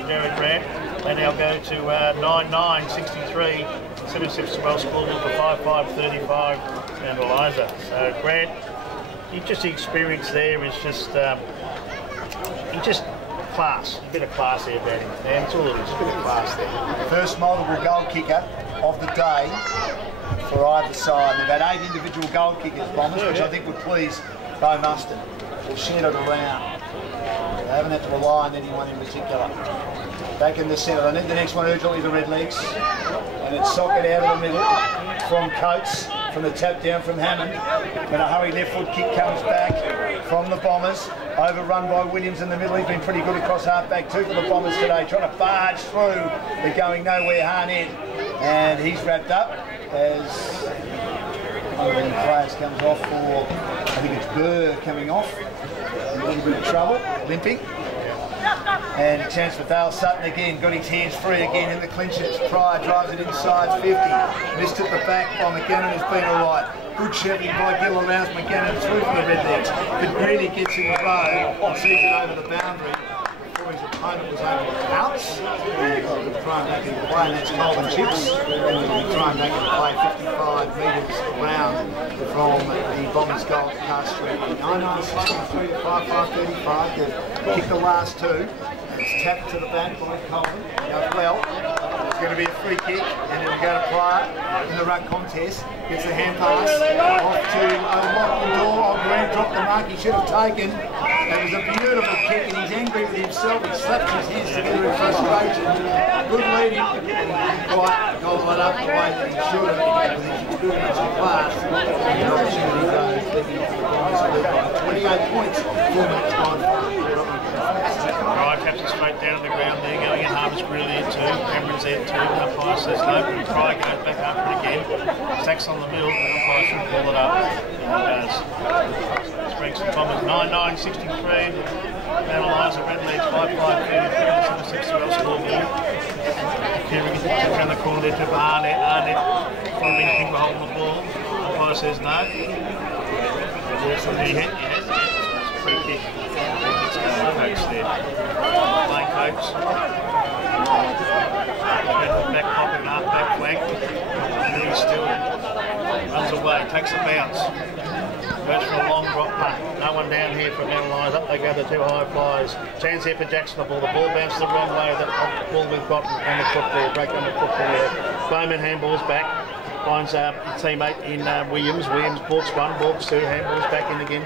Jared Grant. They now go to 9-9-63. Citizens well scored for 5-5-35 and Eliza. So Grant, just the experience there is just class, a bit of class there about him. That's all it is, a bit of class there. First multiple goal kicker of the day for either side. They've had 8 individual goal kickers, Bombers, which I think would please Bo Mustard. They've shared it around. They haven't had to rely on anyone in particular. Back in the centre, they need the next one urgently, the Redlegs. And it's socket out of the middle from Coates. from the tap down from Hammond. But a hurry left foot kick comes back from the Bombers. Overrun by Williams in the middle. He's been pretty good across half-back too for the Bombers today. Trying to barge through the going nowhere Harnett. And he's wrapped up as one of the players comes off for, I think it's Burr coming off. A little bit of trouble, limping. And a chance for Dale Sutton again, got his hands free again in the clinches. Pryor drives it inside 50. Missed at the back by McGannon, has been alright. Good shepherding by Gill allows McGannon through for the Redlegs. But really gets in the row and sees it over the boundary before his opponent was able to pounce. And try and make it play, and that's Colin Chips. And try and make it play 55 metres around from the Bombers goal at Car Street. 9-9-63 to 5-5-35. They've kicked the last two. It's tapped to the back by Colin. Goes well. It's going to be a free kick, and it'll go to Pryor in the ruck contest. Gets the hand pass off to lock the door. Grant dropped the mark he should have taken. It was a beautiful kick, and he's angry with himself. He slaps his hands together in frustration. Good leading, and he didn't quite gobble it up the way that he should have. With his experience in class, the opportunity goes leading to the Bombers by 28 points, 4 minutes time. Pryor taps it straight down to the ground there, going in. Harvest brilliant too. Cameron's there too. Umpire says no. Pryor goes back after it again. Stacks on the middle. Umpire should pull it up. And Frankston Bombers 9-9-63. Eliza Redlegs 5-5-33. 7-6 scoreboard. Kieran gets it around the corner there to Arnett. Arnett following Pink holding the ball. Umpire says no. There's a knee hit. Yes. Free kick. Coach there. Playing coach. Back pocket and half back flank. And he still runs away, takes a bounce. Goes for a long drop punt. No one down here from Eliza. Up they go, the two high flyers. Chance here for Jackson the ball. The ball bounces the wrong way. The ball we've got on the foot there. Break on the foot there. Bowman handballs back. Finds a teammate in Williams. Williams balks one, balks two, handballs back in again.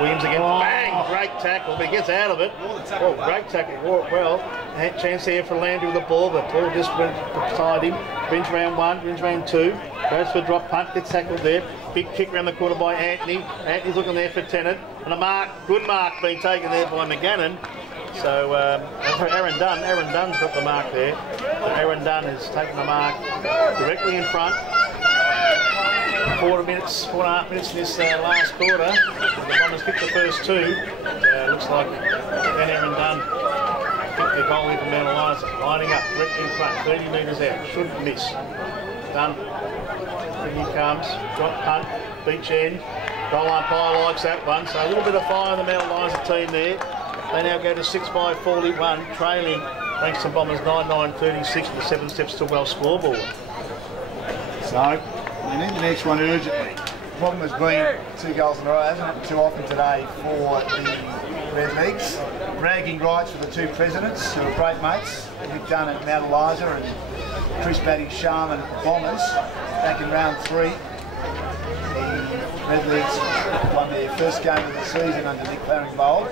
Williams again, bang! Great tackle, but he gets out of it. Oh, great tackle, well. Chance here for Landry with the ball. The ball just went beside him. Wins round one, wins round two. Goes for a drop punt, gets tackled there. Big kick round the corner by Anthony. Anthony's looking there for Tennant. And a mark, good mark being taken there by McGannon. So Aaron Dunn's got the mark there. Aaron Dunn has taken the mark directly in front. 4.5 minutes in this last quarter. The Bombers kicked the first two. Looks like then Aaron Dunn kicked the goal here from Mount Eliza. Lining up directly in front, 30 metres out. Shouldn't miss. Dunn. Here he comes. Drop punt. Beach end. Goal umpire likes that one. So a little bit of fire in the Mount Eliza team there. They now go to 6-41, trailing Frankston Bombers 9-9-36 with 7 steps to well scoreboard. So, we need the next one urgently. The problem has been 2 goals in a row, hasn't it? Too often today for the Redlegs. Bragging rights for the two presidents, who are great mates. Nick Dunn at Mount Eliza and Chris Batty Sharman at the Bombers. Back in round 3. Redlegs won their first game of the season under Nick Claringbold,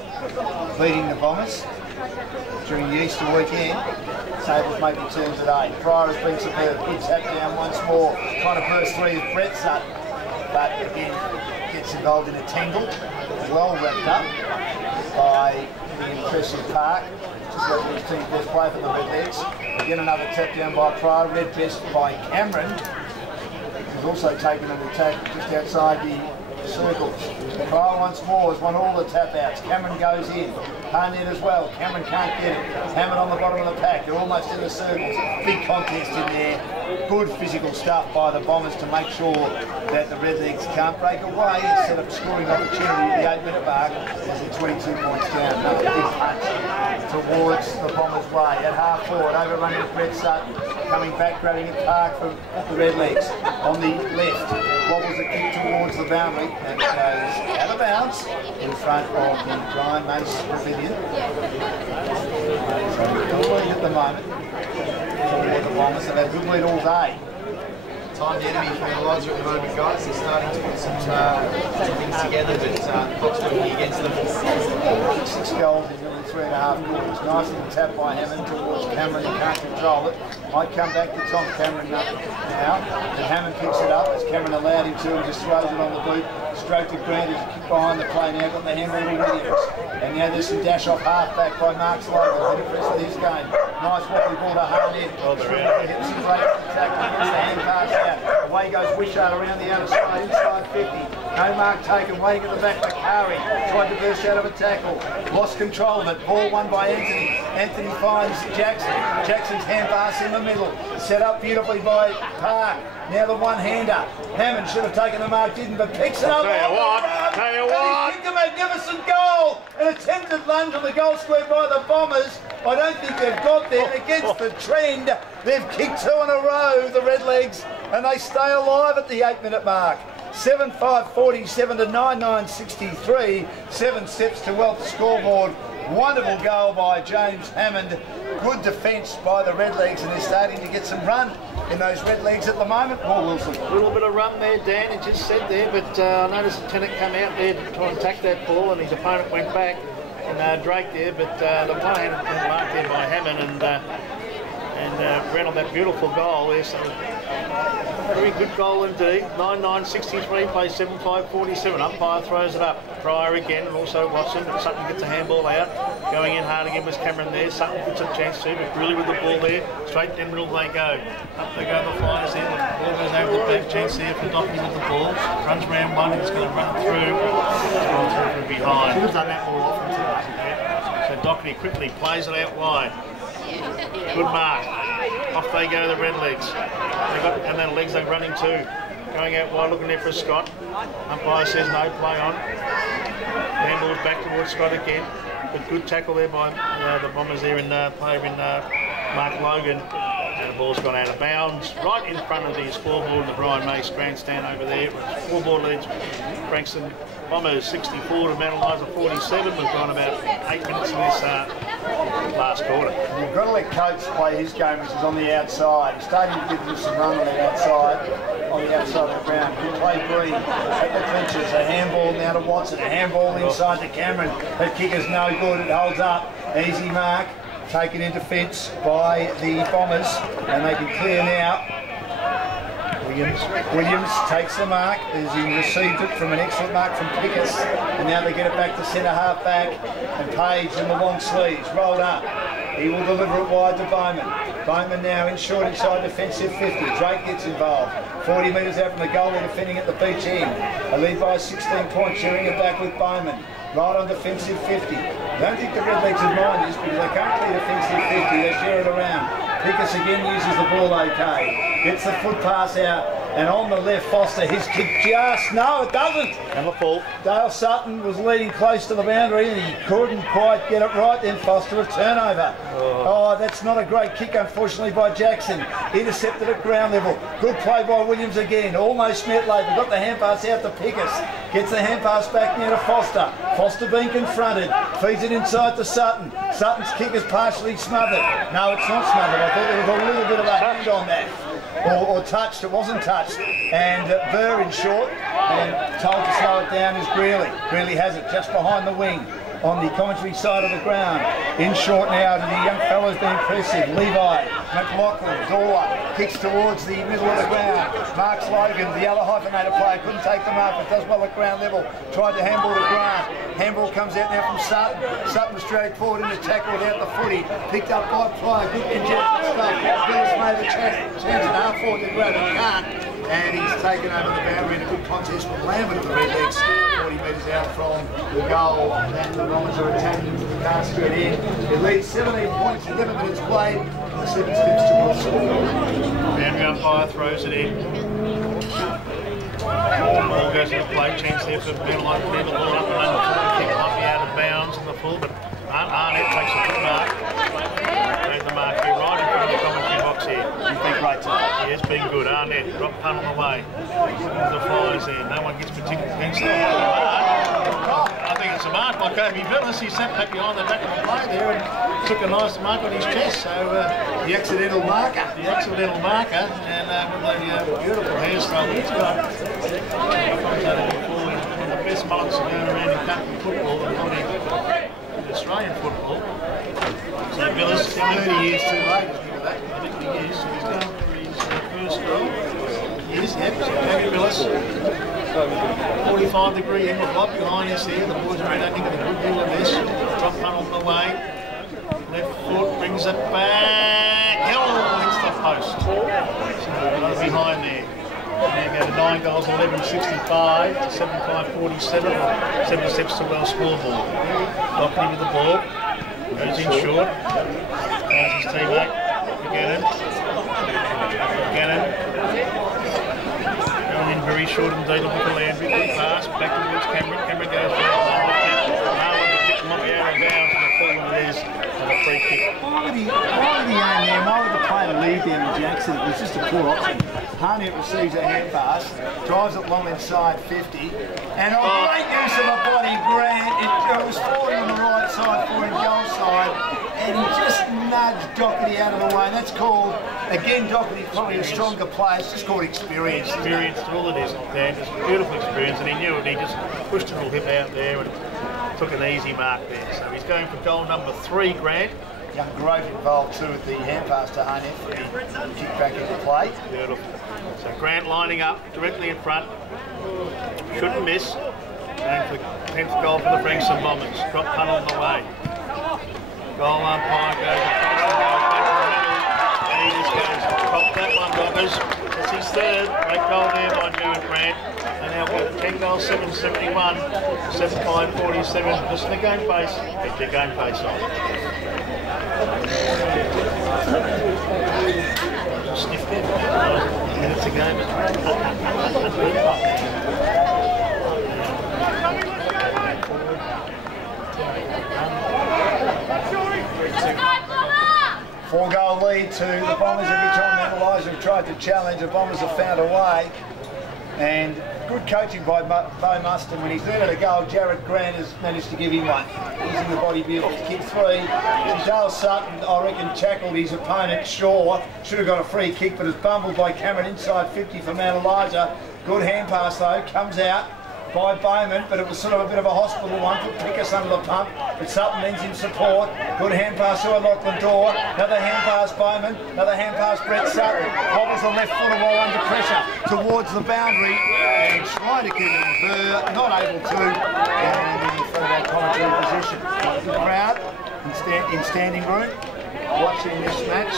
beating the Bombers during the Easter weekend. Sabres make the turn today. Pryor has been superb. Good tap down once more, trying to burst through with Brett Sutton, but again gets involved in a tangle. Well wrapped up by the impressive Park, which is what his team's best play for the Redlegs. Again another tap down by Pryor, red best by Cameron. Also taken an attack just outside the circles. Pryor once more has won all the tap outs. Cameron goes in. Harnett as well. Cameron can't get it. Hammond on the bottom of the pack. They're almost in the circles. Big contest in there. Good physical stuff by the Bombers to make sure that the Redlegs can't break away and set up scoring opportunity at the 8-minute mark as they're 22 points down. Another big punch towards the Bombers' way. At half forward, overrunning with Brett Sutton. Coming back, grabbing it Park for the Redlegs. On the left, wobbles the kick towards the boundary and goes out of bounds in front of the Brian Mace Pavilion. So good lead at the moment for the Bombers. They've had a good lead all day. time the enemy for Eliza at the moment, guys. They're starting to put some things together, but the clock's working against them. 6 goals in nearly 3.5 quarters. Nice little tap by Hammond towards Cameron. He can't control it. Might come back to Tom Cameron now. And Hammond picks it up as Cameron allowed him to and just throws it on the boot. Stroke to Grant, who's a kick behind the play now, got the handball to Williams. And now there's some dash off half back by Mark Slogan. Head for this game. Nice wobbly ball to Hard in. Oh, they're out. Hits his right tackle, gets the hand pass out. Away goes Wishart around the outer side, inside 50. No mark taken, waiting at the back by Kari. Tried to burst out of a tackle. Lost control of it. Ball won by Anthony. Anthony finds Jackson. Jackson's hand pass in the middle. Set up beautifully by Park. Now the one-hander. Hammond should have taken the mark, didn't, but picks it up. Tell you what. He kicked a magnificent goal. An attempted lunge on the goal square by the Bombers. I don't think they've got there against the trend. They've kicked 2 in a row, the Redlegs, and they stay alive at the 8-minute mark. 7-5-47 to 9-9-63. 7 steps to well the scoreboard. Wonderful goal by James Hammond. Good defence by the Redlegs, and they're starting to get some run in those Redlegs at the moment. Paul Wilson. A little bit of run there, Dan, it just said there, but I noticed the Lieutenant come out there to try and tack that ball, and his opponent went back and Drake there, but the one-handed mark there by Hammond and ran on that beautiful goal there. So very good goal indeed. 9-9-63, plays 7-5-47. Umpire throws it up. Pryor again, and also Watson. Sutton gets a handball out. Going in hard again was Cameron there. Sutton puts a chance to, but really with the ball there. Straight in the middle they go. Up they go the Flyers there. The ball goes over the back. Chance there for Dockney with the ball. Runs round one. He's going to run through. He's gone through from behind. Should have done that more often tonight. So Dockney quickly plays it out wide. Good mark. Off they go, the Redlegs. And then legs are running too. Going out wide, looking there for Scott. Umpire says no, play on. Handball's back towards Scott again. But good tackle there by the Bombers there in player in Mark Logan. And the ball's gone out of bounds. Right in front of the scoreboard, the Brian Mace grandstand over there. Scoreboard leads Frankston Bombers 64 to Eliza 47. We've gone about 8 minutes in this last quarter. You've got to let Coates play his game, which is on the outside. He's starting to give them some run on the outside of the ground. Good play, Breen at the clinches. A handball now to Watson. A handball inside to Cameron. That kick is no good. It holds up. Easy mark. Taken in defence by the Bombers, and they can clear now. Williams takes the mark as he received it from an excellent mark from Pickus, and now they get it back to centre half back, and Page in the long sleeves rolled up. He will deliver it wide to Bowman. Bowman now in short inside defensive 50. Drake gets involved. 40 metres out from the goal, they're defending at the beach end. A lead by 16 points, sharing it back with Bowman. Right on defensive 50. I don't think the Redlegs would mind this because they can't clear defensive 50, they share it around. Pickus again uses the ball okay. Gets the foot pass out, and on the left, Foster, his kick no, it doesn't. And a fault. Dale Sutton was leading close to the boundary and he couldn't quite get it right, then Foster a turnover. Oh, that's not a great kick, unfortunately, by Jackson. Intercepted at ground level. Good play by Williams again, almost met labour. Got the hand pass out to Pickus. Gets the hand pass back near to Foster. Foster being confronted. Feeds it inside to Sutton. Sutton's kick is partially smothered. No, it's not smothered. I thought there was a little bit of a hand on that. Or touched, it wasn't touched. And Burr in short, and told to slow it down is Greeley. Greeley has it just behind the wing on the commentary side of the ground. In short now to the young fellows being impressive. Levi, McLaughlin, Dorr kicks towards the middle of the ground. Mark Logan, the other hyphenated player, couldn't take the mark, but does well at ground level. Tried to handball to Grant. Handball comes out now from Sutton. Sutton straight forward in the tackle without the footy. Picked up by Pryor. Good congested stuff. Gillis made a chance and half forward to grab it. Can't. And he's taken over the boundary in a good contest with Lambert of the Redlegs, 40 metres out from the goal. And the Bombers are attacking with the car straight in. It leads 17 points, 11 minutes played. The 7 steps towards score. Boundary umpire throws it in. Ball goes to the play, chance there for Benline to clear the ball up and under the full. Kick might be out of bounds in the full, but Arnett takes a good mark. There's the mark here, right in front of the commentary box here. He's been great tonight. Yeah, it's been good. Arnett, drop punt on the way. The Flyers there. No one gets particularly against them. I think it's a mark by Kobe Villas. He sat back behind the back of the play there and took a nice mark on his chest. So The accidental marker. The accidental marker, and with the beautiful hairstyle that he's got. One of the best mullets are going around in country football and probably in Australian football. So Villas, 30 years too late. I think he is. So he's going for his first goal. He is, yep. So Gary Villas, 45-degree angle block behind us here. The boys are making a good deal of this. Drop punt on the way. Left foot brings it back. Oh, hits the post. So behind there. Now go to 9 goals, 11.65 to 7.547. 7 steps to well scoreboard. Doherty with the ball. Goes in short. There's his teammate. Gannon. Going in very short indeed. Looking for Landry. Good pass. Back towards Cameron. Cameron goes for it. Marlon the kick might be out of bounds. And the full one it is. And a free kick. Why would he aim there? Why would the player leave there with Jackson? It was just a poor option. Harnett receives a hand pass, drives it long inside 50, and a great use of a body, Grant. It was falling on the right side for him, goal side, and he just nudged Doherty out of the way. And that's called, again, Doherty probably a stronger player. It's just called experience. Experience, all it is, Dan. Just a beautiful experience, and he knew it. He just pushed a little hip out there and took an easy mark there. So he's going for goal number 3, Grant. Young Grove involved too with the hand pass to Harnett for the kick back into play. Beautiful. So Grant lining up directly in front. Shouldn't miss. Going for the 10th goal for the Frankston Bombers. Drop punt on the way. Goal umpire goes across the goal back to the middle. And he just goes, pop that one, Doggers. That's his 3rd. Great goal there by Jared Grant. And now we've got 10 goals, 7.71, 7.547. Just the game pace. Keep your game pace on. Sniffed it minutes ago, Four-goal lead to the Bombers. Every time Eliza have tried to challenge, the Bombers have found a way. And good coaching by Bo Muston. When he's needed a goal, Jared Grant has managed to give him one. Using the body beautiful to kick 3. Dale Sutton, I reckon, tackled his opponent, Shaw. Should have got a free kick, but it's bumbled by Cameron inside 50 for Mount Eliza. Good hand pass though, comes out by Bowman, but it was sort of a bit of a hospital one. Put Pickus under the pump, but Sutton lends him support. Good hand pass to Lachlan Dorr. Another hand pass Bowman. Another hand pass Brett Sutton. Wobbles the left footer while under pressure towards the boundary. And trying to keep it in Burr, not able to. And in front of that commentary position. The crowd in standing room watching this match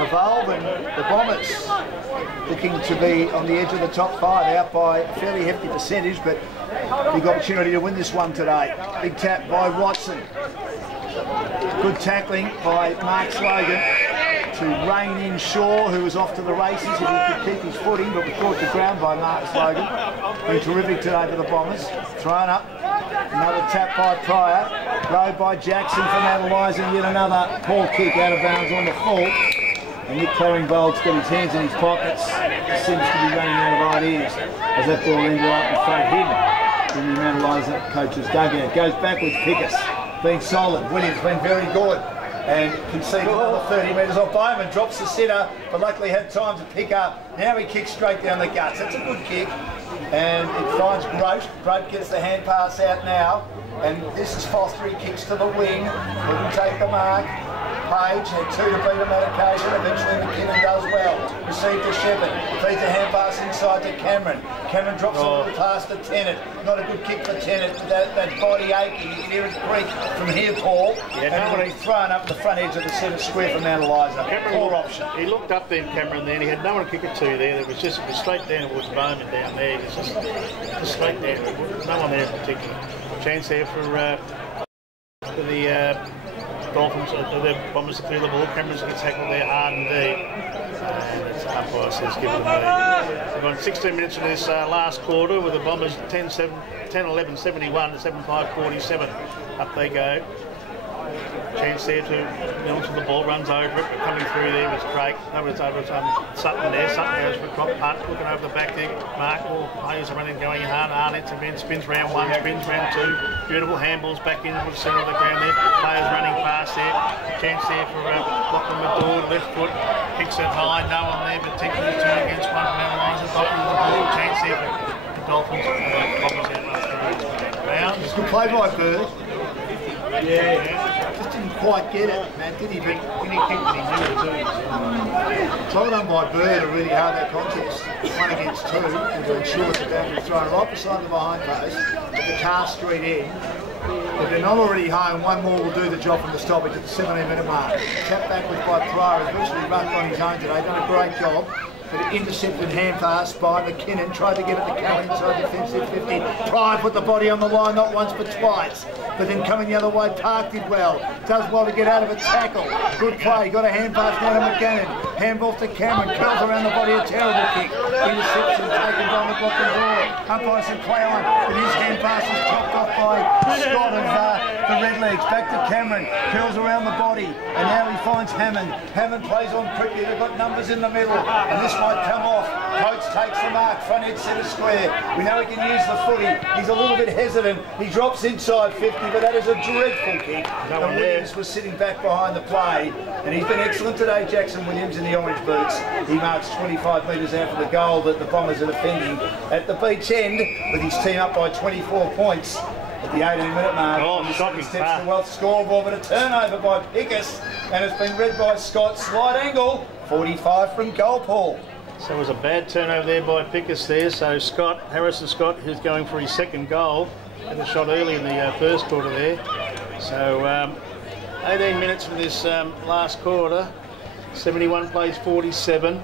evolve, and the Bombers looking to be on the edge of the top 5, out by a fairly hefty percentage, but big opportunity to win this one today. Big tap by Watson. Good tackling by Mark Slogan to rein in Shaw, who was off to the races if he could keep his footing, but was brought to ground by Mark Slogan. Been terrific today for the Bombers. Thrown up. Another tap by Pryor. Rode by Jackson from Eliza, and yet another poor kick out of bounds on the full. And Nick Claringbold's got his hands in his pockets. He seems to be running out of ideas as that ball ended up in front of him in the Mount Eliza coach's dugout. Goes back with Pickus, being solid. Williams been very good and conceded another 30 metres off Bowman. Drops the sitter, but luckily had time to pick up. Now he kicks straight down the guts. That's a good kick. And it finds Grote. Grote gets the hand pass out now. And this is for 3 kicks to the wing. Couldn't take the mark. Page had 2 to beat him that occasion. Eventually McKinnon does well. Received to Shepard. Feeds a hand pass inside to Cameron. Cameron drops a little pass to Tennant. Not a good kick for Tennant. That body aching. You can hear it creak from here, Paul. Yeah, and when he's thrown up the front edge of the centre square from Mount Eliza. Poor option. He looked up then, Cameron, then. He had no one to kick it to there. It was just straight down towards Bowman down there. It was just straight down. No one there in particular. Chance there for the Dolphins, the Bombers to clear the ball. Cameron's going to tackle there hard indeed. And it's umpire says give it a We've gone 16 minutes in this last quarter with the Bombers 10-11-71 to 7-5-47. Up they go. Chance there to Mills with the ball, runs over it, but coming through there was Drake. No, it's over Sutton there. Sutton goes for a drop punt, looking over the back there. Mark, all players are running, going hard. Arnett's event spins round one, spins round two. Beautiful handballs back into the centre of the ground there. Players running past there. Chance there for Lachlan McDowell, left foot, kicks it high. No one there, but taking the turn against one from Eliza. Lachlan with the ball. Chance there for the Dolphins. It's good play by Bird. Yeah, just didn't quite get it, man, did he? But When he kicked it, he knew it too. well done by Bird to really hard that contest, 1 against 2, and to ensure that the boundary was thrown right beside the behind post, at the Car Street end. If they're not already home, one more will do the job from the stoppage at the 17-minute mark. Tap backwards by Pryor, he's virtually run on his own today, done a great job. But intercepted hand pass by McKinnon, tried to get it to Kelly inside defensive 50. Pryor put the body on the line not once but twice. But then coming the other way, Park did well. Does well to get out of a tackle. Good play, got a hand pass down to McKinnon. Handball to Cameron, curls around the body, a terrible kick. Interception taken by the block and ball. Umpire said play on, but his hand pass is chopped off by Scott of the Redlegs. Back to Cameron, curls around the body, and now he finds Hammond. Hammond plays on quickly, they've got numbers in the middle, and this might come off. Coates takes the mark, front head centre square. We know he can use the footy. He's a little bit hesitant. He drops inside 50, but that is a dreadful kick. And Williams was sitting back behind the play, and he's been excellent today, Jackson Williams, in the orange boots. He marks 25 metres out for the goal that the Bombers are defending at the beach end, with his team up by 24 points at the 18-minute mark. Oh, shocking steps to Wealth scoreboard, but a turnover by Pickus, and it's been read by Scott. Slight angle, 45 from goal, Paul. So it was a bad turnover there by Pickus there. So Scott, Harrison Scott, who's going for his second goal, had a shot early in the first quarter there. So 18 minutes for this last quarter. 71 plays 47.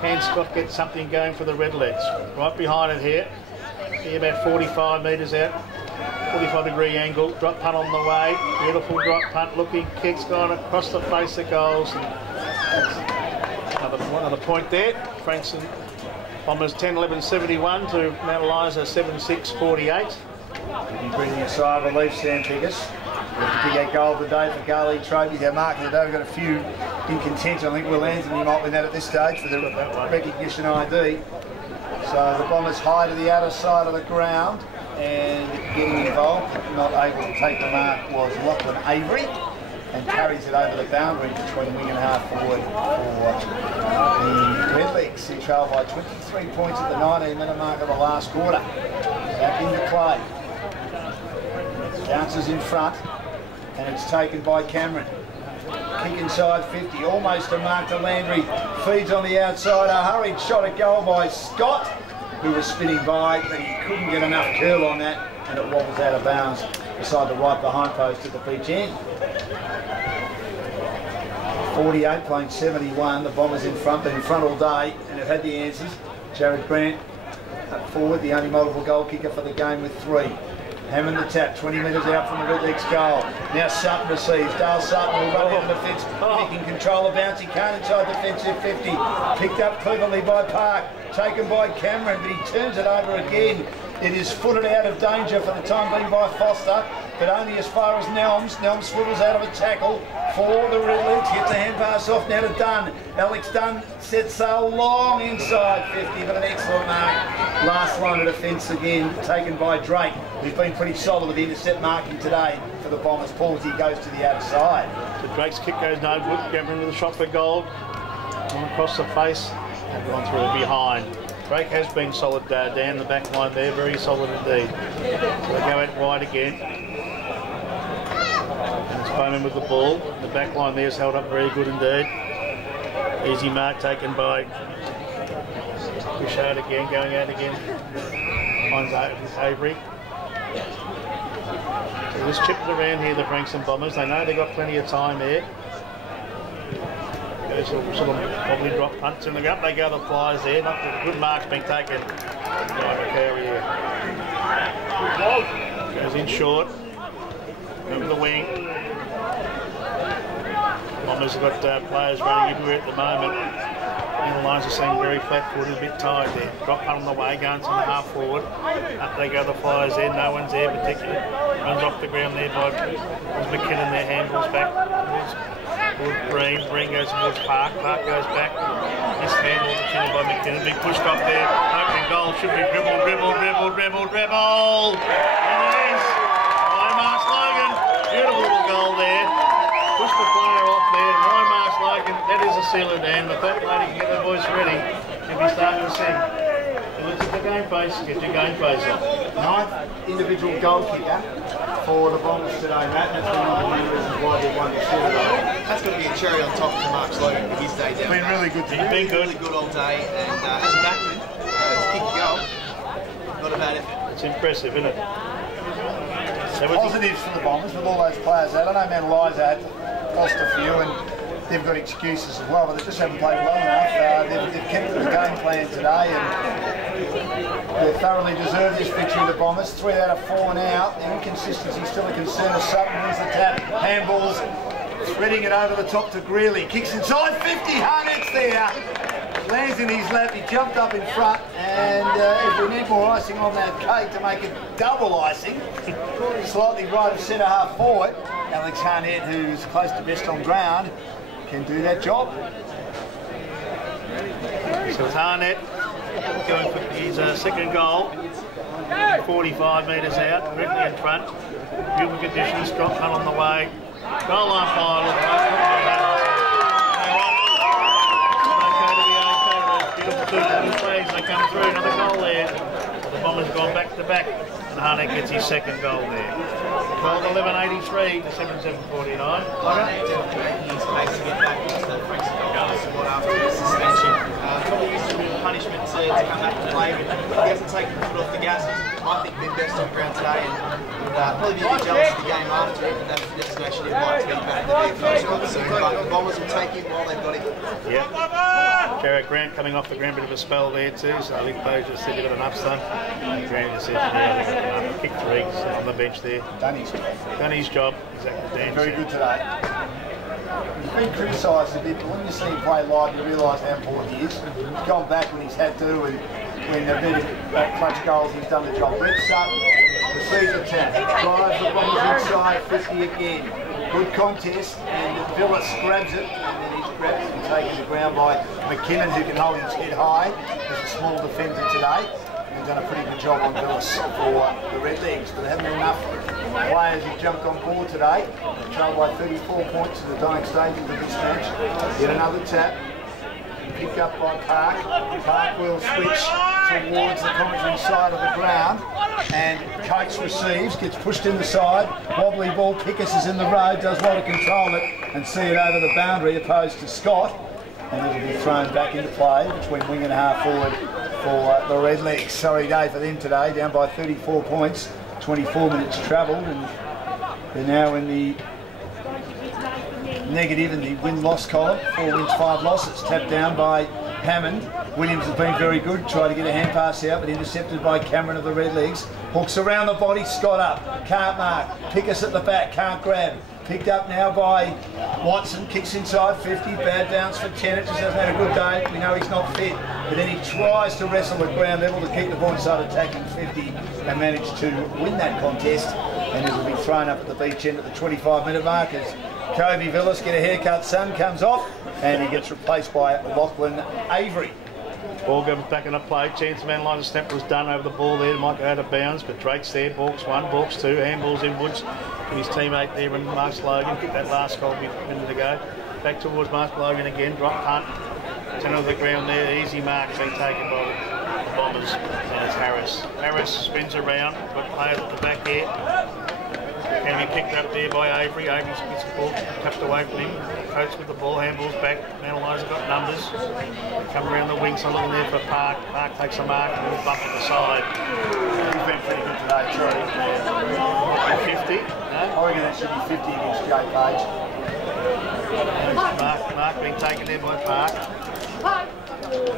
Can Scott get something going for the Redlegs? Right behind it here. Here about 45 metres out. 45-degree angle. Drop punt on the way. Beautiful drop punt. Looking, kicks gone across the face of goals. Another point there. Frankston Bombers 10-11-71 to Mount Eliza 7-6-48. He's bringing a sigh of relief, Sam Pickus. To get goal today for Garley Trophy. They're marking today. We've got a few in contention. I think Will Anthony might win that at this stage for the recognition ID. So the Bombers high to the outer side of the ground and getting involved. Not able to take the mark was Lachlan Avery, and carries it over the boundary between wing and half forward for the Redlegs, who trail by 23 points at the 19-minute mark of the last quarter. Back into play. Bounces in front, and it's taken by Cameron. Kick inside 50, almost a mark to Landry. Feeds on the outside, a hurried shot at goal by Scott, who was spinning by, but he couldn't get enough curl on that, and it wobbles out of bounds beside the right behind post at the beach end. 48 playing 71, the Bombers in front, been in front all day, and have had the answers. Jared Grant up forward, the only multiple goal kicker for the game with 3. Hammond the tap, 20 metres out from the Redlegs goal. Now Sutton receives. Dale Sutton will run into the fence. He can control the bounce. He can't inside defensive 50. Picked up cleverly by Park. Taken by Cameron, but he turns it over again. It is footed out of danger for the time being by Foster, but only as far as Nelms. Nelms swivels out of a tackle for the Redlegs. Gets a hand pass off now to Dunn. Alex Dunn sets sail long inside 50, but an excellent mark. Last line of defence again, taken by Drake, who's been pretty solid with the intercept marking today for the Bombers. Paul as he goes to the outer side. So Drake's kick goes no good. Cameron with a shot for goal. Gone across the face and gone through the behind. Drake has been solid down the back line there, very solid indeed. So they go out wide again. And it's Bowman with the ball. The back line there is held up very good indeed. Easy mark taken by Bouchard again, going out again. Finds Avery. So just chipping around here, the Frankston Bombers. They know they've got plenty of time there. Sort of probably drop punts in the up. They go the flies there. Not the good marks being taken by McCary here. Goes in short. Over the wing. Bombers have got players running everywhere at the moment. Eliza seemed very flat-footed, a bit tired there. Drop punt on the way, going to the half forward. Up they go, the Flyers there. No one's there particularly. Runs off the ground there by McKinnon. Their handballs back. Green goes towards Park. Park goes back. Missed handball defended by McKinnon. Big push up there. Opening goal should be dribble. And it is. By Mark Logan. Beautiful little goal there. Push the player off there. Ryan Marks Logan. That is a sealer, Dan. The top lady can get their voice ready. She'll be starting to sing. And look at the game face. Get your game face up. 9th individual goal kicker for the Bombers today, Matt. That's been one of the reasons why they won the series. That's going to be a cherry on top for Mark Slogan for his day down. Been really good today. Been good. Really good all day, and as a backman, to kick a goal, not a bad effort. It's impressive, isn't it? So Positives for the Bombers with all those players out. I know Eliza had lost a few and they've got excuses as well, but they just haven't played well enough. They've kept to the game plan today and they thoroughly deserve this victory, the Bombers. 3 out of 4 now. The inconsistency still a concern as Sutton wins the tap. Handballs, threading it over the top to Greeley. Kicks inside 50, Harnett's there. Lands in his lap, he jumped up in front, and if we need more icing on that cake to make it double icing, slightly right of centre half forward, Alex Harnett, who's close to best on ground, can do that job. So it's Harnett going for his second goal, 45 metres out, directly in front. Beautiful conditions, drop punt on the way. Goal line final. They come through, another goal there. The Bombers gone back to back, and Harnett gets his second goal there. 12-11-83 to 7-7-49. He's placed to get back into the Frankston squad after his suspension. Probably used a bit of punishment to come back and play, but he hasn't taken the foot off the gas. I think been best on ground today, and probably be a bit jealous of the game after it, but that's the destination he'd like to be back in the VFL squad soon. But the Bombers will take him while they've got him. Yeah. Jarrett Grant coming off the ground, bit of a spell there too, so I think Bo just said he got enough, son. Grant just said, yeah, kick 3 on the bench there. Done his job. Done his job, exactly. Dan Very said. good today. He's been criticised a bit, but when you see him play live, you realise how important he is. He's gone back when he's had to, and when they've needed clutch goals, he's done the job. Brett Sutton receives the tap, drives the Bombers inside 50 again. Good contest, and Villas grabs it, and then he's grabbed it and taken to ground by McKinnon, who can hold his head high as a small defender today. He's done a pretty good job on Villas for the Redlegs, but there haven't been enough players who jumped on board today. Trailed by 34 points in the dying stages of this match. Yet another tap, picked up by Park. Park will switch towards the commentary side of the ground, and Coates receives, gets pushed in the side, wobbly ball, Pickus is in the road, does well to control it and see it over the boundary opposed to Scott, and it'll be thrown back into play between wing and half forward for the Redlegs. Sorry day for them today, down by 34 points, 24 minutes travelled, and they're now in the negative in the win-loss column. 4 wins, 5 losses. Tapped down by Hammond. Williams has been very good. Tried to get a hand pass out, but intercepted by Cameron of the Redlegs. Hooks around the body. Scott up. Can't mark. Pickus at the back. Can't grab. Picked up now by Watson. Kicks inside 50. Bad bounce for Tennant. Just hasn't had a good day. We know he's not fit. But then he tries to wrestle at ground level to keep the ball inside attacking 50 and managed to win that contest. And it will be thrown up at the beach end at the 25-minute mark as Kobe Villas, get a haircut, son, comes off, and he gets replaced by Lachlan Avery. Ball goes back in the play. Chance man line of snap was done over the ball there. Might go out of bounds, but Drake's there. Balks 1, Balks 2. Handballs in Woods. His teammate there, and Mark Logan. Kicked that last goal a minute ago. Back towards Mark Logan again. Drop punt. 10 on the ground there. Easy mark being taken by the Bombers. And it's Harris. Harris spins around. Got players at the back here. Can be picked up there by Avery. Avery gets the ball tapped away from him. Coates with the ball, handballs back. Eliza got numbers. Come around the wing, so looking there for Park. Park takes a mark and a little bump at the side. He's been pretty good today, Troy. 50. No? I reckon that should be 50 against Jay Page. Mark being taken there by Park.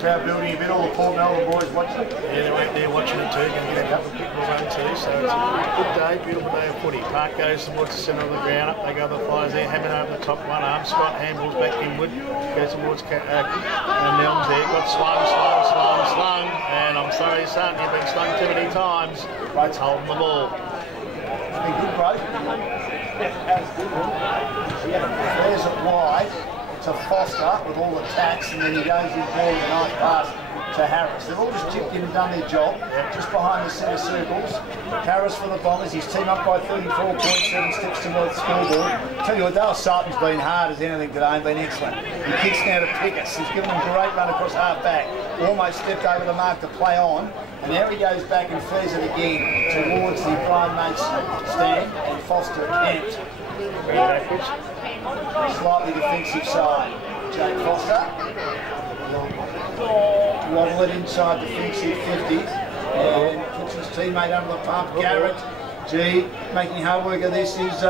Crowd building a bit, all the Port Melbourne boys watching it. Yeah, they're watching it too, going to get a couple of kick run too, so it's a good day, beautiful day of footy. Park goes towards the centre of the ground, up they go the Flyers there, Hammond over the top, one arm, Scott handballs back inward, goes towards Nelms there, got slung, and I'm sorry son, you've been slung too many times, it's holding the ball. It's been good growth. There's it wide. To Foster with all the tacks, and then he goes in ball with a nice pass to Harris. They've all just chipped in and done their job, just behind the centre circles. Harris for the Bombers, his team up by 34 points, 7 steps towards the scoreboard. Tell you what, Dale Sutton's been hard as anything today and been excellent. He kicks now to Pickus, he's given him a great run across half back, almost stepped over the mark to play on, and now he goes back and flares it again towards the Brian Mates stand, and Foster attempt. Slightly defensive side. Jake Foster. Wobble it inside defensive 50. And puts his teammate under the pump. Garrett. Making hard work of this is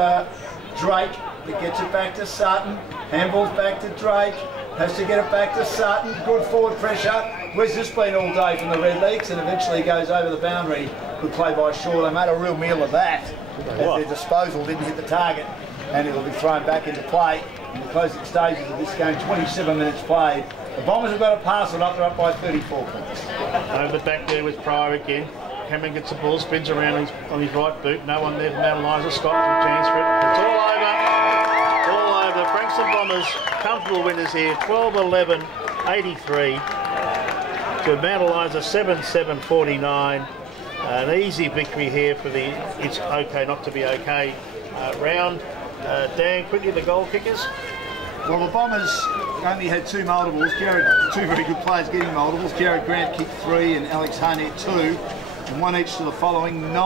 Drake. He gets it back to Sutton. Handballs back to Drake. Has to get it back to Sutton. Good forward pressure. Where's this been all day from the Red Leagues? And eventually goes over the boundary. Good play by Shaw. They made a real meal of that. As their disposal didn't hit the target. And it'll be thrown back into play in the closing stages of this game. 27 minutes played. The Bombers have got a pass it up. They're up by 34 points. Over the back there with Pryor again. Cameron gets the ball, spins around on his right boot. No one there from Eliza. Scott with a chance for it. It's all over. All over. The Frankston Bombers, comfortable winners here. 12-11-83 to Mount Eliza 7-7-49. An easy victory here for the it's okay not to be okay round. Dan, quickly the goal kickers. Well, the Bombers only had 2 multiples. Two very good players getting multiples. Jared Grant kicked 3 and Alex Harnett 2, and 1 each to the following 9.